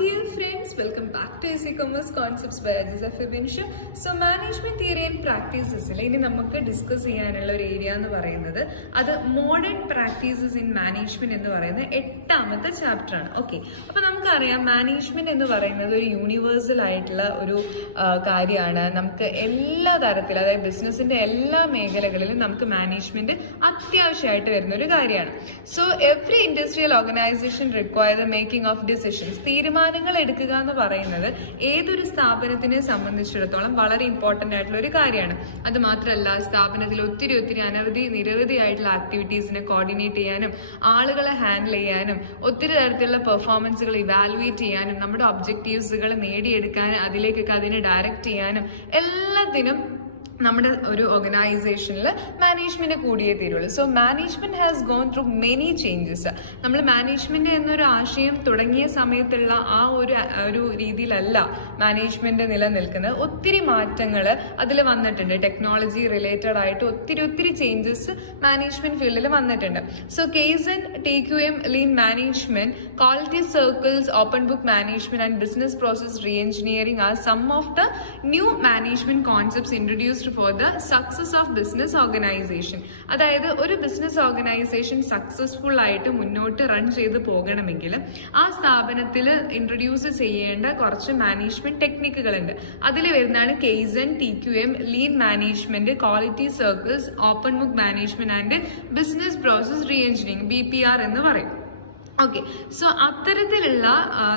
Dear friends, welcome back to AC Commerce Concepts by Aziza Fibinsha. So management theory and practices ഇനി നമുക്ക് discuss ചെയ്യാനുള്ള ഒരു area എന്ന് പറയുന്നത് അത് മോഡേൺ പ്രാക്ടീസസ് ഇൻ മാനേജ്മെന്റ് എന്ന് പറയുന്ന 8ാമത്തെ ചാപ്റ്റർ ആണ്. ഓക്കെ, അപ്പൊ നമുക്കറിയാം മാനേജ്മെന്റ് എന്ന് പറയുന്നത് ഒരു യൂണിവേഴ്സൽ ആയിട്ടുള്ള ഒരു കാര്യമാണ്. നമുക്ക് എല്ലാ തരത്തിലും, അതായത് ബിസിനസിന്റെ എല്ലാ മേഖലകളിലും നമുക്ക് മാനേജ്മെന്റ് അത്യാവശ്യമായിട്ട് വരുന്ന ഒരു കാര്യമാണ്. So every industrial organisation require the making of decisions. തീരുമാനങ്ങൾ എടുക്കുക എന്ന് പറയുന്നത് ഏതൊരു സ്ഥാപനത്തിനെ സംബന്ധിച്ചിടത്തോളം വളരെ ഇമ്പോർട്ടന്റ് ആയിട്ടുള്ള ഒരു കാര്യമാണ്. അത് മാത്രമല്ല, സ്ഥാപനത്തിൽ ഒത്തിരി നിരവധി ആയിട്ടുള്ള ആക്ടിവിറ്റീസിനെ കോർഡിനേറ്റ് ചെയ്യാനും ആളുകളെ ഹാൻഡിൽ ചെയ്യാനും ഒത്തിരി തരത്തിലുള്ള പെർഫോമൻസുകൾ ഇവാലുവേറ്റ് ചെയ്യാനും നമ്മുടെ ഒബ്ജക്റ്റീവ്സുകൾ നേടിയെടുക്കാനും അതിലേക്കൊക്കെ അതിനെ ഡയറക്റ്റ് ചെയ്യാനും എല്ലാത്തിനും നമ്മുടെ ഒരു ഓർഗനൈസേഷനിൽ മാനേജ്മെന്റ് കൂടിയേ തീരുള്ളൂ. So management has gone through many changes. നമ്മൾ മാനേജ്മെന്റ് എന്നൊരു ആശയം തുടങ്ങിയ സമയത്തുള്ള ആ ഒരു രീതിയിലല്ല മാനേജ്മെന്റ് നിലനിൽക്കുന്നത്. ഒത്തിരി മാറ്റങ്ങൾ അതിൽ വന്നിട്ടുണ്ട്. ടെക്നോളജി റിലേറ്റഡ് ആയിട്ട് ഒത്തിരി ചേഞ്ചസ് മാനേജ്മെന്റ് ഫീൽഡിൽ വന്നിട്ടുണ്ട്. So kaizen, TQM, lean management, quality circles, open book management and business process re engineering are some of the new management concepts introduced for the success of business organisation. അതായത് ഒരു business organisation successful ആയിട്ട് മുന്നോട്ട് run ചെയ്ത് പോകണമെങ്കിൽ ആ സ്ഥാപനത്തിൽ introduce ചെയ്യേണ്ട കുറച്ച് മാനേജ്മെന്റ് ടെക്നിക്കുകളുണ്ട്. അതിൽ വരുന്നതാണ് കെയ്സൺ, TQM, lean management, quality circles, open book management and business process re engineering, BPR എന്ന് പറയും. ഓക്കെ, സോ അത്തരത്തിലുള്ള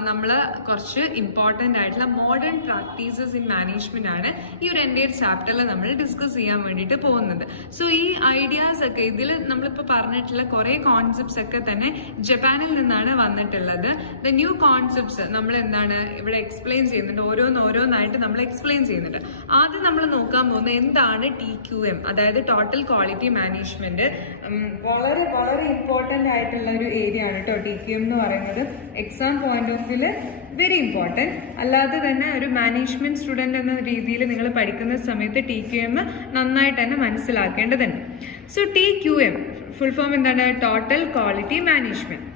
നമ്മൾ കുറച്ച് ഇമ്പോർട്ടൻ്റ് ആയിട്ടുള്ള മോഡേൺ പ്രാക്ടീസസ് ഇൻ മാനേജ്മെന്റ് ആണ് ഈ ഒരു എൻ്റെ ചാപ്റ്ററിൽ നമ്മൾ ഡിസ്കസ് ചെയ്യാൻ വേണ്ടിയിട്ട് പോകുന്നത്. സോ ഈ ഐഡിയാസ് ഒക്കെ ഇതിൽ നമ്മളിപ്പോൾ പറഞ്ഞിട്ടുള്ള കുറേ കോൺസെപ്റ്റ്സ് ഒക്കെ തന്നെ ജപ്പാനിൽ നിന്നാണ് വന്നിട്ടുള്ളത്. ദ ന്യൂ കോൺസെപ്റ്റ്സ് നമ്മൾ എന്താണ് ഇവിടെ എക്സ്പ്ലെയിൻ ചെയ്യുന്നുണ്ട്, ഓരോന്നായിട്ട് നമ്മൾ എക്സ്പ്ലെയിൻ ചെയ്യുന്നുണ്ട്. ആദ്യം നമ്മൾ നോക്കാൻ പോകുന്നത് എന്താണ് TQM, അതായത് ടോട്ടൽ ക്വാളിറ്റി മാനേജ്മെന്റ്. വളരെ ഇമ്പോർട്ടൻ്റ് ആയിട്ടുള്ള ഒരു ഏരിയ ആണ് കേട്ടോ TQM എന്ന് പറയുന്നത്. എക്സാം പോയിന്റ് ഓഫ് വ്യൂല് വെരി ഇമ്പോർട്ടൻറ്റ്. അല്ലാതെ തന്നെ ഒരു മാനേജ്മെന്റ് സ്റ്റുഡൻറ് എന്ന രീതിയിൽ നിങ്ങൾ പഠിക്കുന്ന സമയത്ത് TQM നന്നായിട്ട് തന്നെ മനസ്സിലാക്കേണ്ടതുണ്ട്. സോ TQM ഫുൾ ഫോം എന്താണ്? Total quality management.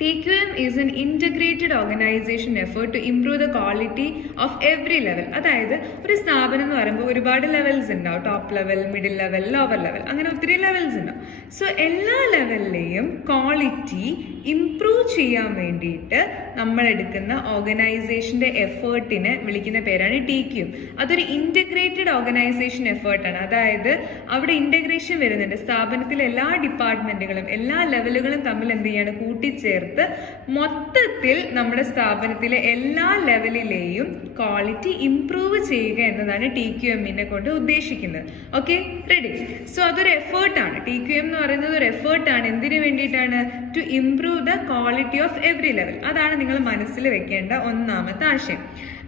TQM is an integrated organization effort to improve the quality of every level. അതായത് ഒരു സ്ഥാപനം എന്ന് പറയുമ്പോൾ ഒരുപാട് ലെവൽസ് ഉണ്ടാവും. Top level, middle level, lower level, അങ്ങനെ ഒത്തിരി ലെവൽസ് ഉണ്ടാവും. സോ എല്ലാ ലെവലിലെയും ക്വാളിറ്റി ഇംപ്രൂവ് ചെയ്യാൻ വേണ്ടിയിട്ട് നമ്മൾ എടുക്കുന്ന ഓർഗനൈസേഷന്റെ എഫേർട്ടിനെ വിളിക്കുന്ന പേരാണ് TQM. അതൊരു ഇന്റഗ്രേറ്റഡ് ഓർഗനൈസേഷൻ എഫേർട്ടാണ്. അതായത് അവിടെ ഇന്റഗ്രേഷൻ വരുന്നുണ്ട്. സ്ഥാപനത്തിലെ എല്ലാ ഡിപ്പാർട്ട്മെന്റുകളും എല്ലാ ലെവലുകളും തമ്മിൽ എന്ത് ചെയ്യാണ്? കൂട്ടിച്ചേർത്ത് മൊത്തത്തിൽ നമ്മുടെ സ്ഥാപനത്തിലെ എല്ലാ ലെവലിലെയും ക്വാളിറ്റി ഇംപ്രൂവ് ചെയ്യുക എന്നതാണ് TQM-നെ കൊണ്ട് ഉദ്ദേശിക്കുന്നത്. Okay, ready? സോ അതൊരു എഫേർട്ടാണ്. TQM എന്ന് പറയുന്നത് ഒരു എഫേർട്ടാണ്. എന്തിനു വേണ്ടിയിട്ടാണ്? To improve the quality of every level. അതാണ് നിങ്ങൾ മനസ്സിൽ വെക്കേണ്ട ഒന്നാമത്തെ ആശയം.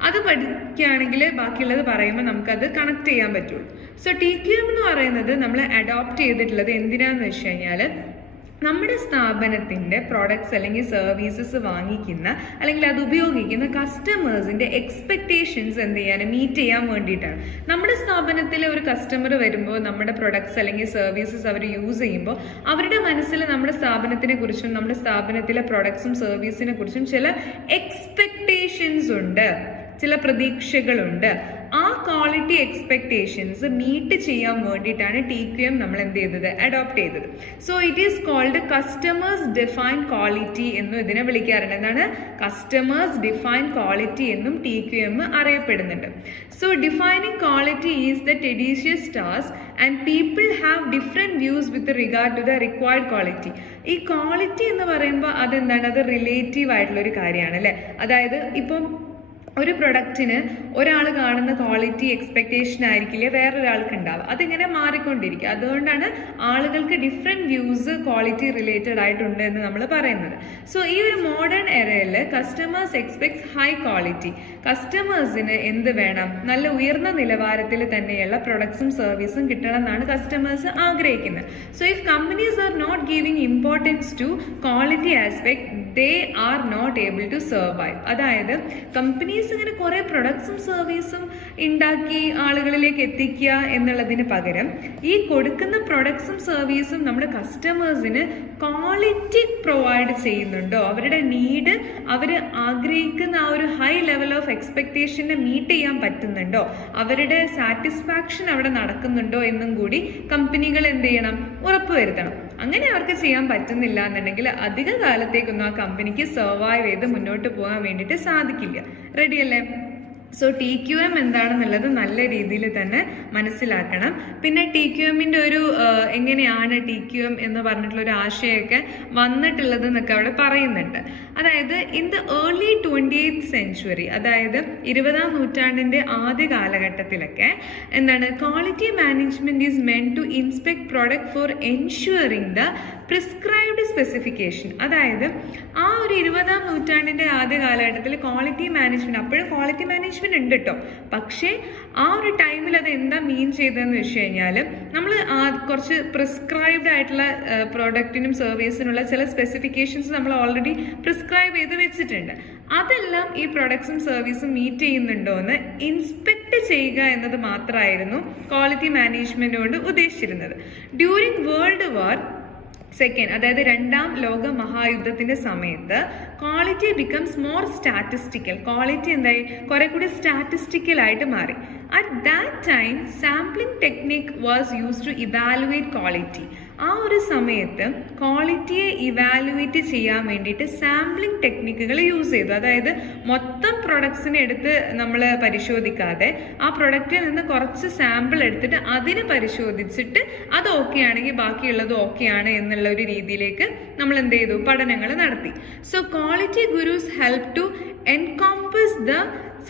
അത് പഠിക്കുകയാണെങ്കിൽ ബാക്കിയുള്ളത് പറയുമ്പോൾ നമുക്കത് കണക്ട് ചെയ്യാൻ പറ്റുള്ളൂ. സോ TQM എന്ന് പറയുന്നത് നമ്മൾ അഡോപ്റ്റ് ചെയ്തിട്ടുള്ളത് എന്തിനാന്ന് വെച്ച് കഴിഞ്ഞാൽ നമ്മുടെ സ്ഥാപനത്തിൻ്റെ പ്രോഡക്ട്സ് അല്ലെങ്കിൽ സർവീസസ് വാങ്ങിക്കുന്ന അല്ലെങ്കിൽ അത് ഉപയോഗിക്കുന്ന കസ്റ്റമേഴ്സിൻ്റെ എക്സ്പെക്റ്റേഷൻസ് എന്ത് ചെയ്യാൻ മീറ്റ് ചെയ്യാൻ വേണ്ടിയിട്ടാണ്. നമ്മുടെ സ്ഥാപനത്തിലെ ഒരു കസ്റ്റമർ വരുമ്പോൾ നമ്മുടെ പ്രൊഡക്ട്സ് അല്ലെങ്കിൽ സർവീസസ് അവർ യൂസ് ചെയ്യുമ്പോൾ അവരുടെ മനസ്സിൽ നമ്മുടെ സ്ഥാപനത്തിനെ കുറിച്ചും നമ്മുടെ സ്ഥാപനത്തിലെ പ്രൊഡക്ട്സും സർവീസിനെ കുറിച്ചും ചില എക്സ്പെക്റ്റേഷൻസ് ഉണ്ട്, ചില പ്രതീക്ഷകളുണ്ട്. ആ ക്വാളിറ്റി എക്സ്പെക്ടേഷൻസ് മീറ്റ് ചെയ്യാൻ വേണ്ടിയിട്ടാണ് TQM നമ്മൾ എന്ത് ചെയ്തത്? അഡോപ്റ്റ് ചെയ്തത്. So it is called customers define quality എന്നും ഇതിനെ വിളിക്കാറുണ്ട്. എന്താണ്? കസ്റ്റമേഴ്സ് ഡിഫൈൻ ക്വാളിറ്റി എന്നും TQM അറിയപ്പെടുന്നുണ്ട്. So defining quality is the tedious task and people have different views with regard to the required quality. ഈ ക്വാളിറ്റി എന്ന് പറയുമ്പോൾ അതെന്താണ്? അത് റിലേറ്റീവ് ആയിട്ടുള്ള ഒരു കാര്യമാണ് അല്ലേ? അതായത് ഇപ്പം ഒരു പ്രൊഡക്റ്റിന് ഒരാൾ കാണുന്ന ക്വാളിറ്റി എക്സ്പെക്റ്റേഷൻ ആയിരിക്കില്ല വേറൊരാൾക്ക് ഉണ്ടാവുക. അതിങ്ങനെ മാറിക്കൊണ്ടിരിക്കുക. അതുകൊണ്ടാണ് ആളുകൾക്ക് ഡിഫറെൻറ്റ് വ്യൂസ് ക്വാളിറ്റി റിലേറ്റഡ് ആയിട്ടുണ്ട് എന്ന് നമ്മൾ പറയുന്നത്. സോ ഈ ഒരു മോഡേൺ എറയിൽ കസ്റ്റമേഴ്സ് എക്സ്പെക്ട് ഹൈ ക്വാളിറ്റി. കസ്റ്റമേഴ്സിന് എന്ത് വേണം? നല്ല ഉയർന്ന നിലവാരത്തിൽ തന്നെയുള്ള പ്രൊഡക്ട്സും സർവീസും കിട്ടണം എന്നാണ് കസ്റ്റമേഴ്സ് ആഗ്രഹിക്കുന്നത്. So if companies are not giving importance to quality aspect, they are not able to survive. അതായത് കമ്പനീസ് ഇങ്ങനെ കുറേ പ്രൊഡക്ട്സും സർവീസും ഉണ്ടാക്കി ആളുകളിലേക്ക് എത്തിക്കുക എന്നുള്ളതിന് പകരം ഈ കൊടുക്കുന്ന പ്രൊഡക്ട്സും സർവീസും നമ്മുടെ കസ്റ്റമേഴ്സിന് ക്വാളിറ്റി പ്രൊവൈഡ് ചെയ്യുന്നുണ്ടോ, അവരുടെ നീഡ് അവർ ആഗ്രഹിക്കുന്ന ആ ഒരു ഹൈ ലെവൽ ഓഫ് എക്സ്പെക്ടേഷനെ മീറ്റ് ചെയ്യാൻ പറ്റുന്നുണ്ടോ, അവരുടെ സാറ്റിസ്ഫാക്ഷൻ അവിടെ നടക്കുന്നുണ്ടോ എന്നും കൂടി കമ്പനികൾ എന്ത് ചെയ്യണം, ഉറപ്പുവരുത്തണം. അങ്ങനെ അവർക്ക് ചെയ്യാൻ പറ്റുന്നില്ല എന്നുണ്ടെങ്കിൽ അധിക കാലത്തേക്കൊന്നും ആ കമ്പനിക്ക് സർവൈവ് ചെയ്ത് മുന്നോട്ട് പോകാൻ വേണ്ടിയിട്ട് സാധിക്കില്ല. റെഡിയല്ലേ? സോ TQM എന്താണെന്നുള്ളത് നല്ല രീതിയിൽ തന്നെ മനസ്സിലാക്കണം. പിന്നെ TQMന്റെ ഒരു എങ്ങനെയാണ് TQM എന്ന് പറഞ്ഞിട്ടുള്ള ഒരു ആശയമൊക്കെ വന്നിട്ടുള്ളത് എന്നൊക്കെ അവിടെ പറയുന്നുണ്ട്. അതായത് in the early 20th century, അതായത് 20ാം നൂറ്റാണ്ടിന്റെ ആദ്യ കാലഘട്ടത്തിലൊക്കെ എന്താണ്, quality management is meant to inspect product for ensuring the prescribed specification. അതായത് ആ ഒരു 20ാം നൂറ്റാണ്ടിന്റെ ആദ്യ കാലഘട്ടത്തിൽ ക്വാളിറ്റി മാനേജ്മെന്റ്, അപ്പോഴും ക്വാളിറ്റി മാനേജ്മെന്റ് ഉണ്ട് കേട്ടോ, പക്ഷേ ആ ഒരു ടൈമിൽ അത് എന്താ മീൻ ചെയ്തതെന്ന് വെച്ച് കഴിഞ്ഞാൽ നമ്മൾ കുറച്ച് പ്രിസ്ക്രൈബ്ഡ് ആയിട്ടുള്ള പ്രോഡക്റ്റിനും സർവീസിനുള്ള ചില സ്പെസിഫിക്കേഷൻസ് നമ്മൾ ഓൾറെഡി പ്രിസ്ക്രൈബ് ചെയ്ത് വെച്ചിട്ടുണ്ട്. അതെല്ലാം ഈ പ്രൊഡക്ട്സും സർവീസും മീറ്റ് ചെയ്യുന്നുണ്ടോ എന്ന് ഇൻസ്പെക്ട് ചെയ്യുക എന്നത് മാത്രമായിരുന്നു ക്വാളിറ്റി മാനേജ്മെന്റ് കൊണ്ട് ഉദ്ദേശിച്ചിരുന്നത്. ഡ്യൂറിങ് വേൾഡ് വാർ സെക്കൻഡ്, അതായത് 2ാം ലോക മഹായുദ്ധത്തിന്റെ സമയത്ത് quality becomes more statistical. Quality എന്തായി, കുറെ കൂടി സ്റ്റാറ്റിസ്റ്റിക്കൽ ആയിട്ട് മാറി. At that time sampling technique was use to evaluate quality. ആ ഒരു സമയത്ത് ക്വാളിറ്റിയെ ഇവാലുവേറ്റ് ചെയ്യാൻ വേണ്ടിയിട്ട് സാമ്പിളിംഗ് ടെക്നിക്കുകൾ യൂസ് ചെയ്തു. അതായത് മൊത്തം പ്രൊഡക്ട്സിനെ എടുത്ത് നമ്മൾ പരിശോധിക്കാതെ ആ പ്രൊഡക്റ്റിൽ നിന്ന് കുറച്ച് സാമ്പിൾ എടുത്തിട്ട് അതിനെ പരിശോധിച്ചിട്ട് അത് ഓക്കെ ആണെങ്കിൽ ബാക്കിയുള്ളത് ഓക്കെ ആണ് എന്നുള്ള ഒരു രീതിയിലേക്ക് നമ്മൾ എന്ത് ചെയ്തു, പഠനങ്ങൾ നടത്തി. So quality gurus help to encompass the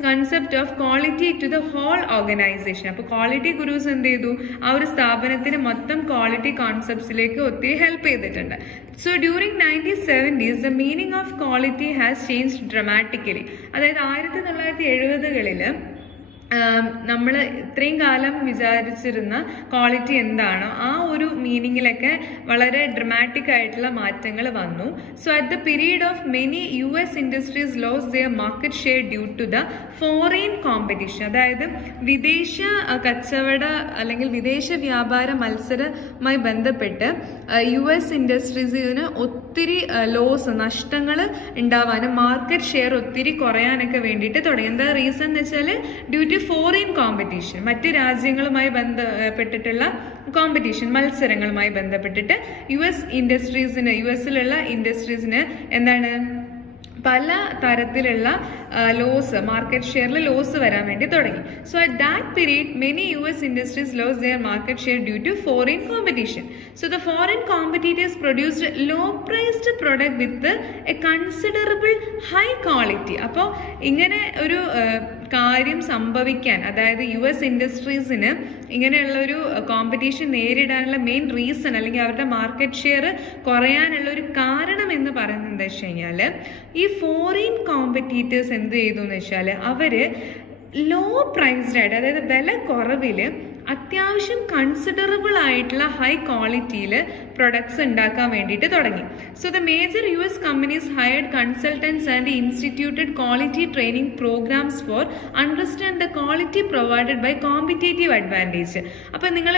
concept of quality to the whole organisation. അപ്പോൾ ക്വാളിറ്റി ഗുരുസ് എന്ത് ചെയ്തു, ആ ഒരു സ്ഥാപനത്തിന് മൊത്തം ക്വാളിറ്റി കോൺസെപ്റ്റ്സിലേക്ക് ഒത്തിരി ഹെൽപ്പ് ചെയ്തിട്ടുണ്ട്. So during 1970s the meaning of quality has changed dramatically. അതായത് 1970കളിൽ നമ്മൾ ഇത്രയും കാലം വിചാരിച്ചിരുന്ന ക്വാളിറ്റി എന്താണോ ആ ഒരു മീനിങ്ങിലൊക്കെ വളരെ ഡ്രമാറ്റിക് ആയിട്ടുള്ള മാറ്റങ്ങൾ വന്നു. So at the period of many US industries lose their market share due to the foreign competition. അതായത് വിദേശ കച്ചവട അല്ലെങ്കിൽ വിദേശ വ്യാപാര മത്സരവുമായി ബന്ധപ്പെട്ട് US ഇൻഡസ്ട്രീസിന് ഒത്തിരി ലോസ്, നഷ്ടങ്ങൾ ഉണ്ടാവാനും മാർക്കറ്റ് ഷെയർ ഒത്തിരി കുറയാനൊക്കെ വേണ്ടിയിട്ട് തുടങ്ങി. എന്താ റീസൺ എന്ന് വെച്ചാൽ ഡ്യൂ ടു ഫോറിൻ കോമ്പറ്റീഷൻ, മറ്റ് രാജ്യങ്ങളുമായി ബന്ധപ്പെട്ടിട്ടുള്ള കോമ്പറ്റീഷൻ, മത്സരങ്ങളുമായി ബന്ധപ്പെട്ടിട്ട് യുഎസിലുള്ള ഇൻഡസ്ട്രീസിന് എന്താണ് പല തരത്തിലുള്ള ലോസ്, മാർക്കറ്റ് ഷെയറിൽ ലോസ് വരാൻ വേണ്ടി തുടങ്ങി. So at that period many US industries lose their market share due to foreign competition. So the foreign competitors produced low priced product with a considerable high quality. അപ്പോൾ ഇങ്ങനെ ഒരു കാര്യം സംഭവിക്കാൻ, അതായത് US ഇൻഡസ്ട്രീസിന് ഇങ്ങനെയുള്ള ഒരു കോമ്പറ്റീഷൻ നേരിടാനുള്ള മെയിൻ റീസൺ അല്ലെങ്കിൽ അവരുടെ മാർക്കറ്റ് ഷെയർ കുറയാനുള്ള ഒരു കാരണം എന്ന് പറയുന്നത് എന്താ വെച്ച് കഴിഞ്ഞാൽ ഈ ഫോറിൻ കോമ്പറ്റീറ്റേഴ്സ് എന്ത് ചെയ്തു എന്ന് വെച്ചാൽ അവര് ലോ പ്രൈസ്ഡ് ആയിട്ട്, അതായത് വില കുറവിൽ അത്യാവശ്യം കൺസിഡറബിൾ ആയിട്ടുള്ള ഹൈ ക്വാളിറ്റിയിൽ പ്രൊഡക്ട്സ് ഉണ്ടാക്കാൻ വേണ്ടിയിട്ട് തുടങ്ങി. So the major US companies hired consultants and instituted quality training programs for understand the quality provided by competitive advantage. അപ്പം നിങ്ങൾ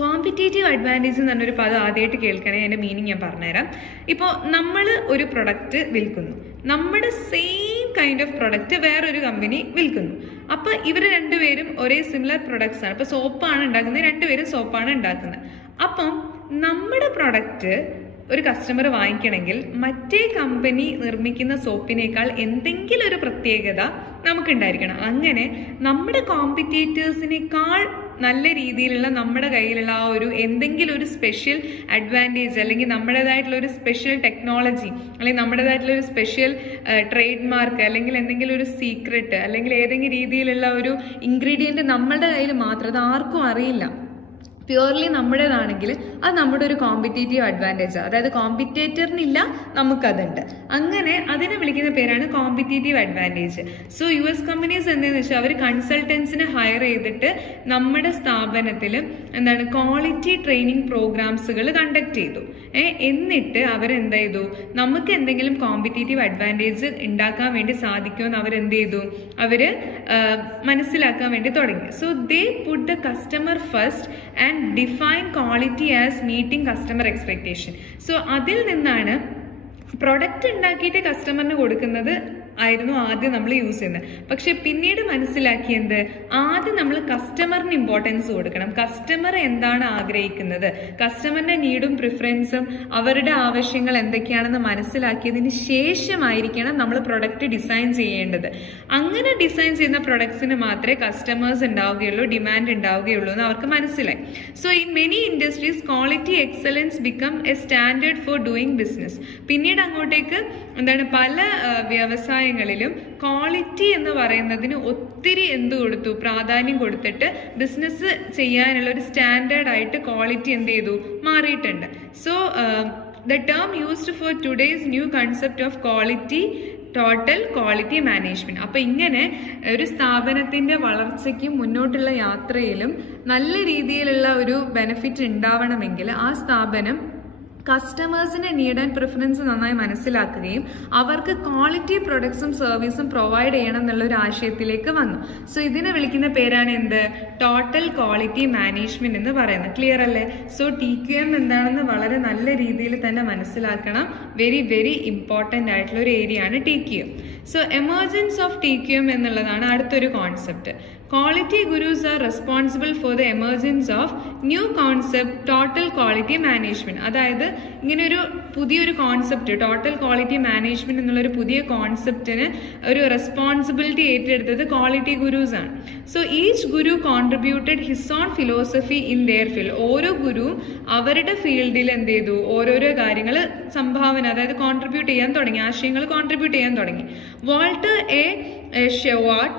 കോമ്പറ്റേറ്റീവ് അഡ്വാൻറ്റേജ് എന്ന് പറഞ്ഞൊരു പദം ആദ്യമായിട്ട് കേൾക്കണേ, അതിൻ്റെ മീനിങ് ഞാൻ പറഞ്ഞുതരാം. ഇപ്പോൾ നമ്മൾ ഒരു പ്രൊഡക്റ്റ് വിൽക്കുന്നു, നമ്മുടെ സെയിം കൈൻഡ് ഓഫ് പ്രൊഡക്റ്റ് വേറൊരു കമ്പനി വിൽക്കുന്നു. അപ്പോൾ ഇവർ രണ്ടുപേരും ഒരേ സിമിലർ പ്രൊഡക്ട്സ് ആണ്. ഇപ്പോൾ സോപ്പാണ് ഉണ്ടാക്കുന്നത്, രണ്ടുപേരും സോപ്പാണ് ഉണ്ടാക്കുന്നത്. അപ്പം നമ്മുടെ പ്രൊഡക്റ്റ് ഒരു കസ്റ്റമർ വാങ്ങിക്കണമെങ്കിൽ മറ്റേ കമ്പനി നിർമ്മിക്കുന്ന സോപ്പിനേക്കാൾ എന്തെങ്കിലും ഒരു പ്രത്യേകത നമുക്കുണ്ടായിരിക്കണം. അങ്ങനെ നമ്മുടെ കോമ്പറ്റേറ്റേഴ്സിനേക്കാൾ നല്ല രീതിയിലുള്ള നമ്മുടെ കയ്യിലുള്ള ആ ഒരു എന്തെങ്കിലും ഒരു സ്പെഷ്യൽ അഡ്വാൻറ്റേജ് അല്ലെങ്കിൽ നമ്മുടേതായിട്ടുള്ള ഒരു സ്പെഷ്യൽ ടെക്നോളജി അല്ലെങ്കിൽ നമ്മുടേതായിട്ടുള്ള ഒരു സ്പെഷ്യൽ ട്രേഡ് മാർക്ക് അല്ലെങ്കിൽ എന്തെങ്കിലും ഒരു സീക്രട്ട് അല്ലെങ്കിൽ ഏതെങ്കിലും രീതിയിലുള്ള ഒരു ഇൻഗ്രീഡിയൻറ്റ് നമ്മളുടെ കയ്യിൽ മാത്രം, അത് ആർക്കും അറിയില്ല, പ്യുവർലി നമ്മുടേതാണെങ്കിൽ അത് നമ്മുടെ ഒരു കോമ്പറ്റേറ്റീവ് അഡ്വാൻറ്റേജ്, അതായത് കോമ്പറ്റേറ്ററിനില്ല, നമുക്കതുണ്ട്. അങ്ങനെ അതിനെ വിളിക്കുന്ന പേരാണ് competitive advantage. So US companies എന്താണെന്ന് വെച്ചാൽ അവർ കൺസൾട്ടൻസിനെ ഹയർ ചെയ്തിട്ട് നമ്മുടെ സ്ഥാപനത്തിൽ ക്വാളിറ്റി ട്രെയിനിങ് പ്രോഗ്രാംസുകൾ കണ്ടക്ട് ചെയ്തു. എന്നിട്ട് അവരെന്ത് ചെയ്തു, നമുക്ക് എന്തെങ്കിലും കോമ്പറ്റേറ്റീവ് അഡ്വാൻറ്റേജ് ഉണ്ടാക്കാൻ വേണ്ടി സാധിക്കുമെന്ന് അവരെന്ത് ചെയ്തു, അവര് മനസ്സിലാക്കാൻ വേണ്ടി തുടങ്ങി. So they put the customer first and define quality as meeting customer expectation. So അതിൽ നിന്നാണ് പ്രൊഡക്റ്റ് ഉണ്ടാക്കിയിട്ട് കസ്റ്റമറിന് കൊടുക്കുന്നത് ആയിരുന്നു ആദ്യം നമ്മൾ യൂസ് ചെയ്യുന്നത്. പക്ഷെ പിന്നീട് മനസ്സിലാക്കിയത് ആദ്യം നമ്മൾ കസ്റ്റമറിന് ഇമ്പോർട്ടൻസ് കൊടുക്കണം. കസ്റ്റമർ എന്താണ് ആഗ്രഹിക്കുന്നത്, കസ്റ്റമറിന്റെ നീഡും പ്രിഫറൻസും അവരുടെ ആവശ്യങ്ങൾ എന്തൊക്കെയാണെന്ന് മനസ്സിലാക്കിയതിന് ശേഷമായിരിക്കണം നമ്മൾ പ്രൊഡക്റ്റ് ഡിസൈൻ ചെയ്യേണ്ടത്. അങ്ങനെ ഡിസൈൻ ചെയ്യുന്ന പ്രൊഡക്ട്സിന് മാത്രമേ കസ്റ്റമേഴ്സ് ഉണ്ടാവുകയുള്ളൂ, ഡിമാൻഡ് ഉണ്ടാവുകയുള്ളൂ എന്ന് അവർക്ക് മനസ്സിലായി. So in many industries quality excellence become A standard four doing business. പിന്നീട് അങ്ങോട്ടേക്ക് പല വ്യവസായങ്ങളിലും ക്വാളിറ്റി എന്ന് പറയുന്നതിന് ഒത്തിരി കൊടുത്തു, പ്രാധാന്യം കൊടുത്തിട്ട് ബിസിനസ് ചെയ്യാനുള്ള ഒരു സ്റ്റാൻഡേർഡ് ആയിട്ട് ക്വാളിറ്റി മാറിയിട്ടുണ്ട്. So the term used for today's new concept of quality total quality management. അപ്പൊ ഇങ്ങനെ ഒരു സ്ഥാപനത്തിന്റെ വളർച്ചയ്ക്കും മുന്നോട്ടുള്ള യാത്രയിലും നല്ല രീതിയിലുള്ള ഒരു ബെനിഫിറ്റ് ഉണ്ടാവണമെങ്കിൽ ആ സ്ഥാപനം കസ്റ്റമേഴ്സിന്റെ നീഡ് ആൻഡ് പ്രിഫറൻസ് നന്നായി മനസ്സിലാക്കുകയും അവർക്ക് ക്വാളിറ്റി പ്രൊഡക്ട്സും സർവീസും പ്രൊവൈഡ് ചെയ്യണം എന്നുള്ള ഒരു ആശയത്തിലേക്ക് വന്നു. സോ ഇതിനെ വിളിക്കുന്ന പേരാണ് ടോട്ടൽ ക്വാളിറ്റി മാനേജ്മെന്റ് എന്ന് പറയുന്നത്. ക്ലിയർ അല്ലേ? സോ TQM എന്താണെന്ന് വളരെ നല്ല രീതിയിൽ തന്നെ മനസ്സിലാക്കണം. വെരി വെരി ഇമ്പോർട്ടൻ്റ് ആയിട്ടുള്ള ഒരു ഏരിയ ആണ് TQM. So emergence of TQM എന്നുള്ളതാണ് അടുത്തൊരു concept. Quality gurus are responsible for the emergence of new concept total quality management. അതായത് ഇങ്ങനൊരു പുതിയൊരു കോൺസെപ്റ്റ് ടോട്ടൽ ക്വാളിറ്റി മാനേജ്മെന്റ് എന്നുള്ളൊരു പുതിയ കോൺസെപ്റ്റിന് ഒരു റെസ്പോൺസിബിലിറ്റി ഏറ്റെടുത്തത് ക്വാളിറ്റി ഗുരുസ് ആണ്. So each Guru contributed his own philosophy in there field. ഓരോ ഗുരുവും അവരുടെ ഫീൽഡിൽ ഓരോരോ കാര്യങ്ങൾ സംഭാവന, അതായത് കോൺട്രിബ്യൂട്ട് ചെയ്യാൻ തുടങ്ങി, ആശയങ്ങൾ കോൺട്രിബ്യൂട്ട് ചെയ്യാൻ തുടങ്ങി. വാൾട്ടർ ഷെവാർട്ട്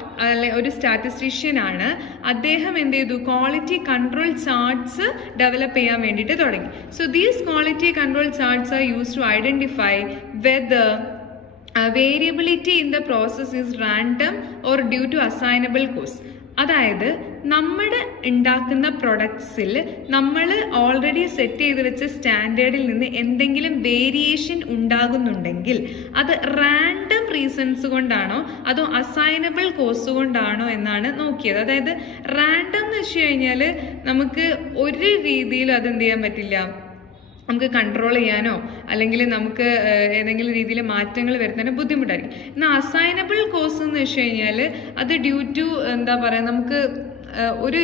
ഒരു സ്റ്റാറ്റിസ്റ്റീഷ്യൻ ആണ്. അദ്ദേഹം ക്വാളിറ്റി കൺട്രോൾ ചാർട്ട്സ് ഡെവലപ്പ് ചെയ്യാൻ വേണ്ടിയിട്ട് തുടങ്ങി. So these quality control charts are used to identify whether variability in the process is random or due to assignable cause. അതായത് നമ്മുടെ ഉണ്ടാക്കുന്ന പ്രൊഡക്ട്സിൽ നമ്മൾ ഓൾറെഡി സെറ്റ് ചെയ്ത് വെച്ച സ്റ്റാൻഡേർഡിൽ നിന്ന് എന്തെങ്കിലും വേരിയേഷൻ ഉണ്ടാകുന്നുണ്ടെങ്കിൽ അത് റാൻഡം റീസൺസ് കൊണ്ടാണോ അതോ അസൈനബിൾ കോസ് കൊണ്ടാണോ എന്നാണ് നോക്കിയത്. അതായത് റാൻഡം എന്ന് വെച്ച് കഴിഞ്ഞാൽ നമുക്ക് ഒരു രീതിയിലും അതെന്ത് ചെയ്യാൻ പറ്റില്ല, നമുക്ക് കൺട്രോൾ ചെയ്യാനോ അല്ലെങ്കിൽ നമുക്ക് ഏതെങ്കിലും രീതിയിൽ മാറ്റങ്ങൾ വരുത്താനോ ബുദ്ധിമുട്ടായിരിക്കും. എന്നാൽ അസൈനബിൾ കോസ് എന്ന് വെച്ച് കഴിഞ്ഞാൽ അത് ഡ്യൂ ടു നമുക്ക് ഒരു